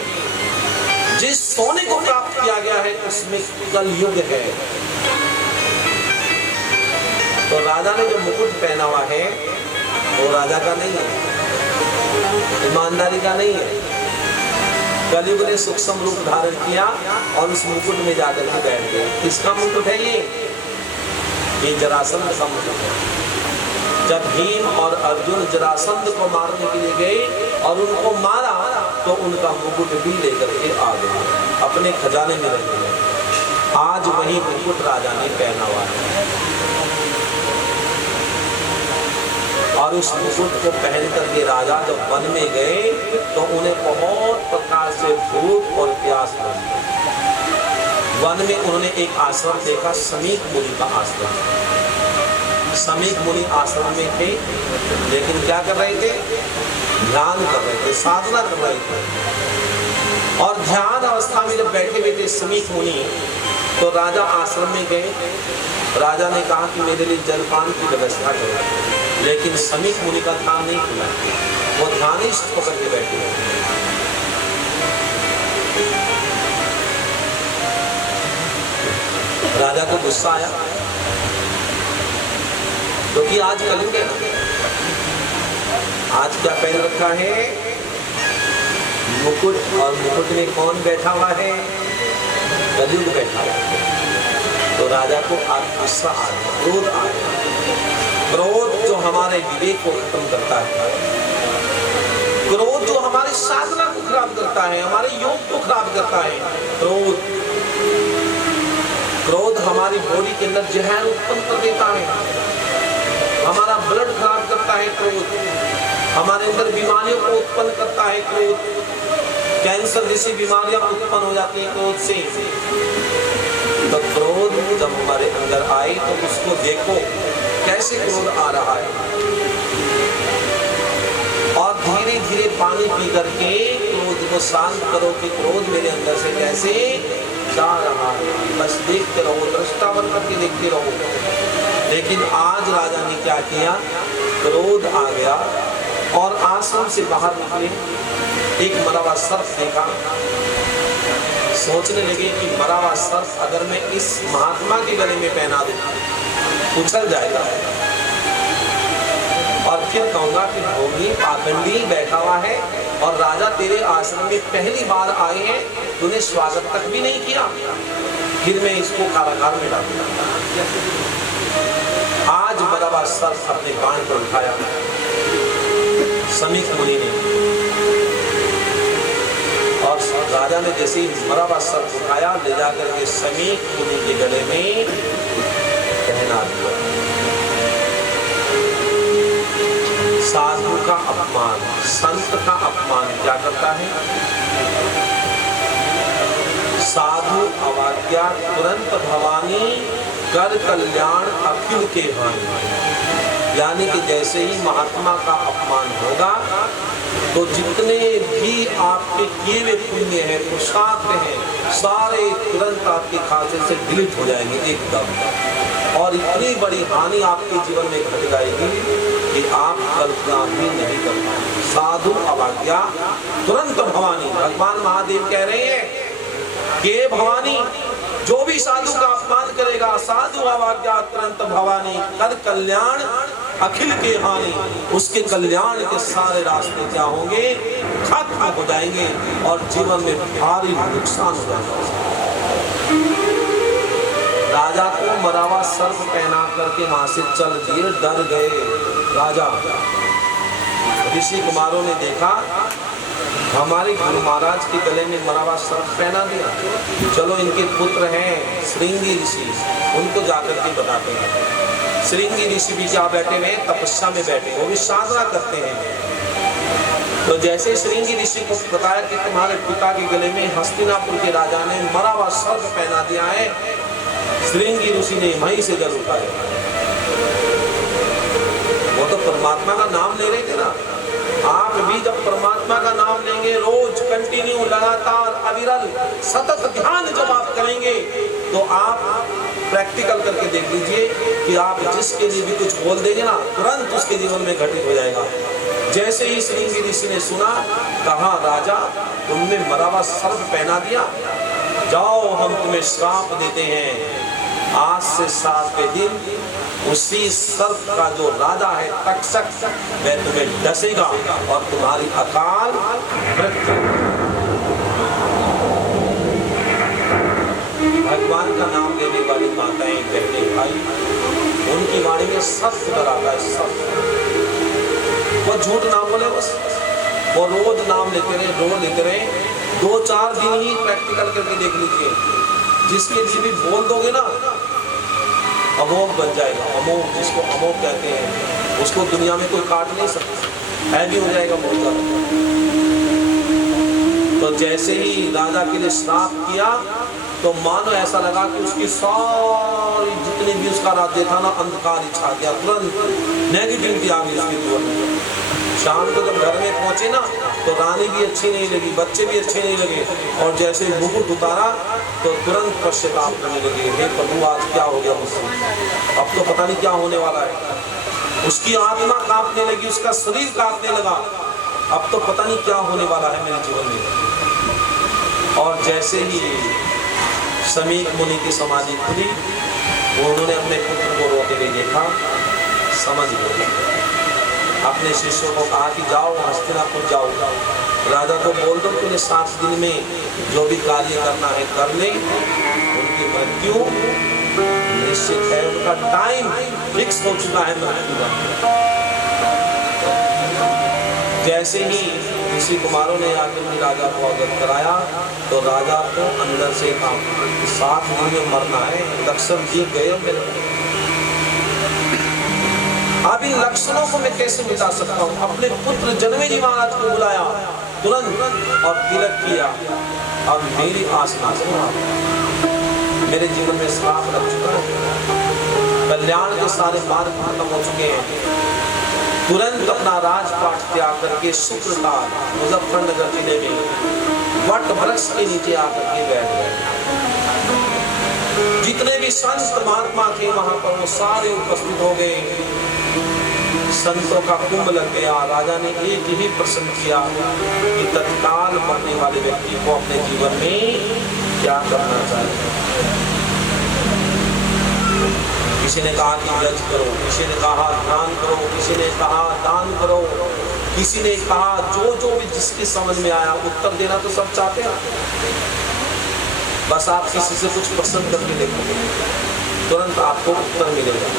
जिस सोने को प्राप्त किया गया है उसमें कलयुग है। तो राजा ने जो मुकुट पहना हुआ है वो राजा का नहीं है, ईमानदारी का नहीं है, कलयुग ने सूक्ष्म रूप धारण किया और उस मुकुट में जाकर के बैठ गए। किसका मुकुट है ये जरासंध का मुकुट है। जब भीम और अर्जुन जरासंध को मारने के लिए गए और उनको मारा तो उनका मुकुट भी लेकर के आ गए, अपने खजाने में रख दिया। आज वही मुकुट राजा ने पहना हुआ है और उस मुकुट को पहन करके राजा जब वन में गए तो उन्हें बहुत प्रकार से भूख और प्यास लगी। वन में उन्होंने एक आश्रम देखा, समीक मुनि का आश्रम। समीक मुनि आश्रम में थे, लेकिन क्या कर रहे थे? ध्यान कर रहे थे, साधना कर रहे थे। और ध्यान अवस्था में जब बैठे हुए थे समीक मुनि, तो राजा आश्रम में गए। राजा ने कहा कि मेरे लिए जलपान की व्यवस्था करो, लेकिन समीक मुनि का ध्यान नहीं खुला, वो ध्यानिष्ठ होकर के बैठे हुए। राजा को गुस्सा आया क्योंकि आज कलयुग है। आज क्या पहन रखा है? मुकुट, और मुकुट में कौन बैठा हुआ है? कलयुग बैठा हुआ है। तो राजा को आज गुस्सा आ गया, क्रोध आ गया। क्रोध जो हमारे विवेक को खत्म करता है, क्रोध जो हमारी साधना को खराब करता है, हमारे योग को खराब करता है। क्रोध हमारी बॉडी के अंदर जहर उत्पन्न कर देता है, हमारा ब्लड खराब करता है। क्रोध हमारे अंदर बीमारियों को उत्पन्न करता है। क्रोध, कैंसर जैसी बीमारियां उत्पन्न हो जाती है क्रोध से। तो क्रोध जब हमारे अंदर आए तो उसको देखो कैसे क्रोध आ रहा है, और धीरे धीरे पानी पी करके क्रोध को शांत करो कि क्रोध मेरे अंदर से कैसे जा रहा है। बस देखते रहो, दृष्टा बन करके देखते रहो। लेकिन आज राजा ने क्या किया? क्रोध आ गया और आश्रम से बाहर निकले, एक मरा हुआ सर्प देखा। सोचने लगे कि मरा हुआ सर्प अगर मैं इस महात्मा के गले में पहना दूं उछल जाएगा, और फिर कहूंगा कि भोगी पाखंडी बैठा हुआ है और राजा तेरे आश्रम में पहली बार आए हैं, तूने स्वागत तक भी नहीं किया, फिर मैं इसको कारागार में डालूंगा। आज मरा हुआ सर्प अपने कान पर उठाया समीक मुनि ने, और राजा ने जैसे ही मरा हुआ सर्प उठाया ले जाकर के समीक मुनि के गले में पहना दिया। साधु का अपमान, संत का अपमान क्या करता है? साधु अवाज्ञा तुरंत भवानी, कर कल्याण अखिल के हानि। यानी कि जैसे ही महात्मा का अपमान होगा तो जितने भी आपके किए हुए पुण्य हैं, पुरुषार्थ हैं, सारे तुरंत आपके खाते से डिलीट हो जाएंगे एकदम, और इतनी बड़ी हानि आपके जीवन में घट जाएगी कि आप कल्पना भी नहीं कर पाएंगे। साधु अवाज्ञा तुरंत भवानी। भगवान महादेव कह रहे हैं कि भवानी, जो भी साधु का अपमान करेगा, साधु अवाज्ञा तुरंत भवानी, कर कल्याण अखिल के हानि। उसके कल्याण के सारे रास्ते क्या होंगे? खत्म हो जाएंगे और जीवन में भारी नुकसान हो जाएगा। राजा को मरा हुआ सर्प पहना करके वहां से चल दिए, डर गए राजा। ऋषि कुमारों ने देखा हमारे गुरु महाराज के गले में मरा हुआ सर्प पहना दिया, चलो इनके पुत्र हैं श्रृंगी ऋषि, उनको जाकर के बताते हैं। श्रृंगी ऋषि भी क्या बैठे हुए? तपस्या में बैठे, वो भी साधना करते हैं। तो जैसे श्रृंगी ऋषि को बताया कि तुम्हारे पिता के गले में हस्तिनापुर के राजा ने मरा हुआ सर्प पहना दिया है, श्रृंगी ऋषि ने वहीं से जल उठाया। वो तो परमात्मा का नाम ले रहे थे ना। आप भी जब परमात्मा का नाम लेंगे, रोज कंटिन्यू, लगातार, अविरल, सतत ध्यान जब आप करेंगे, तो आप प्रैक्टिकल करके देख लीजिए कि आप जिसके लिए भी कुछ बोल देंगे ना, तुरंत उसके जीवन में घटित हो जाएगा। जैसे ही श्रृंगी ऋषि ने सुना, कहा राजा तुमने मरा हुआ सर्प पहना दिया, जाओ हम तुम्हें श्राप देते हैं, आज से 7वें दिन उसी सर्प का जो राजा है तक्षक, वह तुम्हें डसेगा और तुम्हारी अकाल मृत्यु। भगवान का नाम लेने वाली माताएं, बहनें, भाई, उनकी वाणी में सत्य भरा है, सत्य। वो झूठ ना बोले, बस वो रोज नाम लेते रहे, रोज लेते रहे। 2-4 दिन ही प्रैक्टिकल करके देख लीजिए, जिसके लिए भी बोल दोगे ना, अमोघ बन जाएगा। अमोघ, जिसको अमोघ कहते हैं, उसको दुनिया में कोई काट नहीं सकता, है भी हो जाएगा बहुत ज्यादा। तो जैसे ही राजा के लिए श्राप किया तो मानो ऐसा लगा कि उसकी सारी जितने भी उसका राज्य था ना, अंधकार छा गया, तुरंत नेगेटिविटी आ गई उसके जीवन में। शाम को जब घर में पहुंचे ना तो रानी भी अच्छी नहीं लगी, बच्चे भी अच्छे नहीं लगे, और जैसे मुकुट उतारा तो तुरंत पश्चाताप करने लगे, हे प्रभु आज क्या हो गया मुझसे, अब तो पता नहीं क्या होने वाला है। उसकी आत्मा कांपने लगी, उसका शरीर कांपने लगा, अब तो पता नहीं क्या होने वाला है मेरे जीवन में। और जैसे ही समीक मुनि की समाधि खुली, उन्होंने अपने पुत्र को रोते हुए देखा, समझ गए, अपने शिष्यों को कहा कि जाओ हस्तिनापुर जाओ, राजा को बोल दो कि उन्हें 7 दिन में जो भी कार्य करना है कर ले, उनकी मृत्यु निश्चित है, उनका टाइम फिक्स हो चुका है मृत्यु का। जैसे ही ऋषि कुमारों ने आकर राजा को अवगत कराया तो राजा को अंदर से कहा 7 दिन में मरना है, लक्षण दिख गए मेरे। अब इन लक्षणों को मैं कैसे मिटा सकता हूँ? अपने पुत्र जनमेजय महाराज को बुलाया तुरंत और तिलक किया। अब मेरी आस ना मेरे जीवन में श्राप लग चुका है, कल्याण के सारे मार्ग खत्म हो चुके हैं। तुरंत अपना राजपाट त्याग करके शुक्रताल मुजफ्फरनगर जिले में वट वृक्ष के नीचे आकर के बैठ गए। जितने भी संत महात्मा थे वहां पर वो सारे उपस्थित हो गए। संतों का कुंभ लग गया। राजा ने एक ही प्रश्न किया कि तत्काल मरने वाले व्यक्ति को अपने जीवन में क्या करना चाहिए। किसी ने कहा कि यज्ञ करो, किसी ने कहा ध्यान करो, किसी ने कहा दान करो, किसी ने कहा जो भी जिसकी समझ में आया। उत्तर देना तो सब चाहते हैं, बस आप किसी से कुछ पसंद करके देखो, तुरंत आपको उत्तर मिलेगा।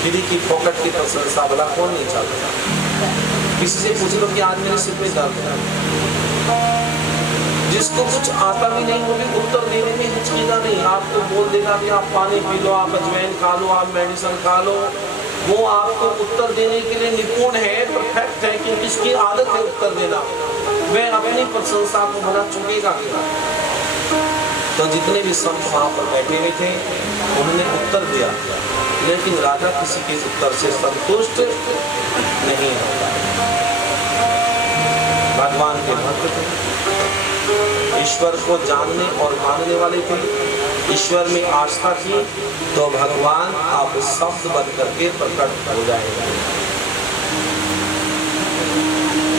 फ्री की फोकट की प्रशंसा वाला कौन नहीं चाहता। किसी से पूछ लो कि आज मेरे सिर में दर्द है, जिसको कुछ आता भी नहीं वो भी उत्तर देने में हिचकेगा नहीं। आपको बोल देगा कि आप पानी पी लो, आप अजवाइन खा लो, आप मेडिसिन खा लो। वो आपको उत्तर देने के लिए निपुण है, परफेक्ट है, क्योंकि इसकी आदत है उत्तर देना। वह अपनी प्रशंसा को भला चुकेगा। तो जितने भी संत वहां पर बैठे हुए थे उन्होंने उत्तर दिया, लेकिन राजा किसी के उत्तर से संतुष्ट नहीं होता। भगवान के भक्त थे, ईश्वर को जानने और मानने वाले थे, ईश्वर में आस्था थी, तो भगवान आप शब्द बन करके प्रकट हो जाएगा।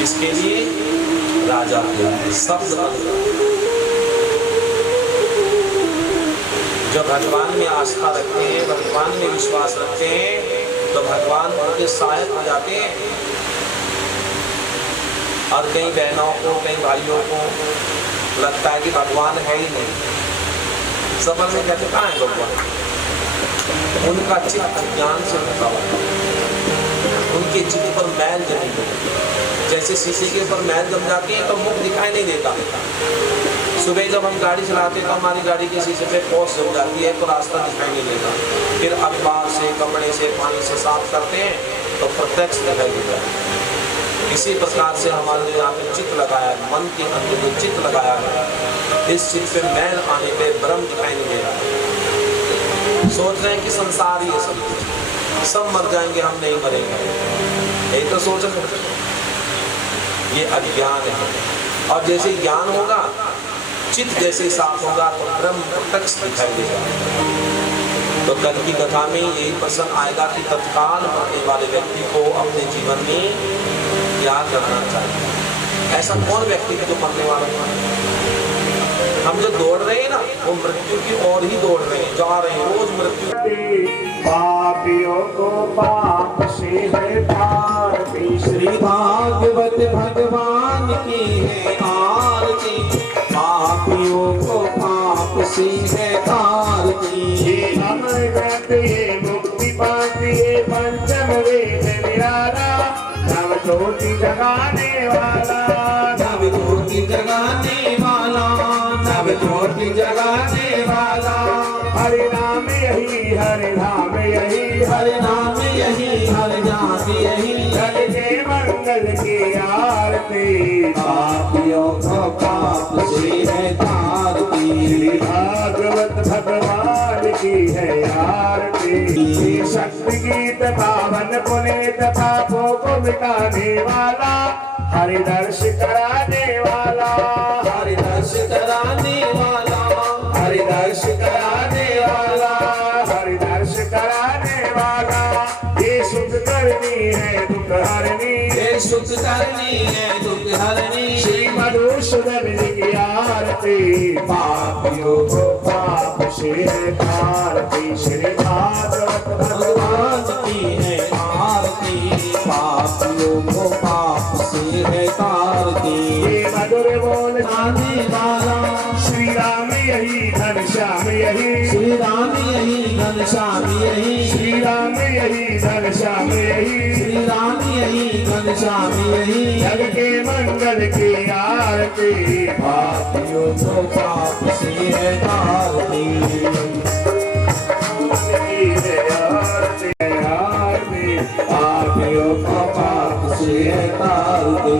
इसके लिए राजा शब्द जो भगवान में आस्था रखते हैं, भगवान में विश्वास रखते हैं, तो भगवान उनके सहायक हो जाते हैं। और कई बहनों को, कई भाइयों को लगता है कि भगवान है ही नहीं। समझ में कहते कहाँ है भगवान? उनका चित्त ज्ञान से भरा हुआ, उनके चित्त पर मैल जमी हुई। जैसे शीशे के ऊपर मैल जम जाती है तो मुख दिखाई नहीं देता। सुबह जब हम गाड़ी चलाते तो हमारी गाड़ी के शीशे पे पोस जम जाती है तो रास्ता दिखाई नहीं देता। फिर अखबार से, कपड़े से, पानी से साफ करते हैं तो प्रत्यक्ष दिखाई देता है। इसी प्रकार से हमारे यहाँ पे चित्त लगाया है, मन के अंदर जो चित्त लगाया है, इस चित्त पे मैल आने पे ब्रह्म दिखाई नहीं दे रहा। सोच रहे हैं कि संसार ही है, सब मर जाएंगे, हम नहीं मरेंगे, यही तो सोच रहे हैं। ये अज्ञान है। और जैसे ज्ञान होगा, चित्त जैसे साफ होगा तो ब्रह्म प्रत्यक्ष दिखाई देगा। तो कल की कथा में यही प्रश्न आएगा कि तत्काल मरने वाले व्यक्ति को अपने जीवन में क्या करना चाहिए। ऐसा कौन व्यक्ति जो मरने वाला है? हम जो दौड़ रहे हैं ना, वो मृत्यु की ओर ही दौड़ रहे हैं, जा रहे हैं रोज मृत्यु। पापियों को पाप से है भारती, श्री भागवत भगवान की है आरती। पापियों को पाप से है ज्योति जगाने वाला, नव ज्योति जगाने वाला, नव ज्योति जगाने वाला। हरि नाम यही, हरि नाम यही, हरि नाम यही, हरि नाम यही। जग के मंगल की आरती, पापियों को पाप से है तारती। श्री भागवत भगवान की है आरती। शक्ति गीत पावन पुनीत पापों को मिटाने वाला, हरि दर्श कराने वाला, हरि दर्श कराने वाला, हरि दर्श कराने वाला, हरि दर्श कराने वाला। ये सुख करनी है दुख हरनी, ये सुख करनी है दुख हरनी। श्री मधुसूदन जी की आरती, पापियों को पाप से है तारती। श्री भागवत भगवान की है आरती, पापियों को पाप से है तारती। ये मधुर बोल आने वाला, श्री राम यही, घनश्याम यही, श्री राम यही, घनश्याम यही, श्री राम यही, घनश्याम यही, श्री राम यही, घनश्याम यही। जग के मंगल की आरती, पापियों को पाप से है तारती। पापियों को पाप से है तारती।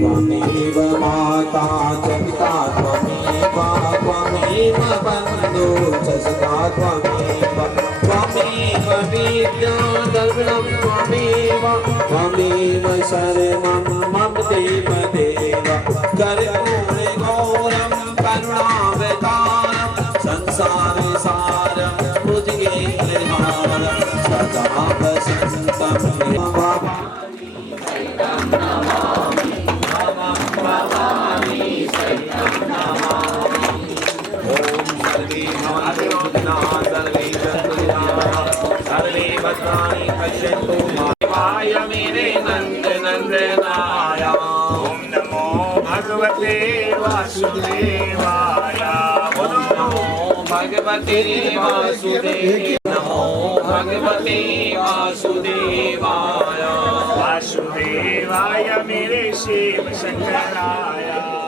त्वमेव माता च पिता त्वमेव, त्वमेव बन्धु च सखा त्वमेव, त्वमेव विद्या द्रविणं त्वमेव, त्वमेव शरणं मम देवदेव। कर्पूरे गौरं करुणावतारं, संसारसारं भुजगेन्द्रहारं, सदा वसन्तं सर्वे भद्राणि पश्यन्तु मा देवाय मेरे नंद नंदनाय। ओम नमो भगवते वासुदेवाय। ओम नमो भगवते वासुदेवाय। नमो भगवते वासुदेवाय। वासुदेवाय मेरे शिव शंकराय।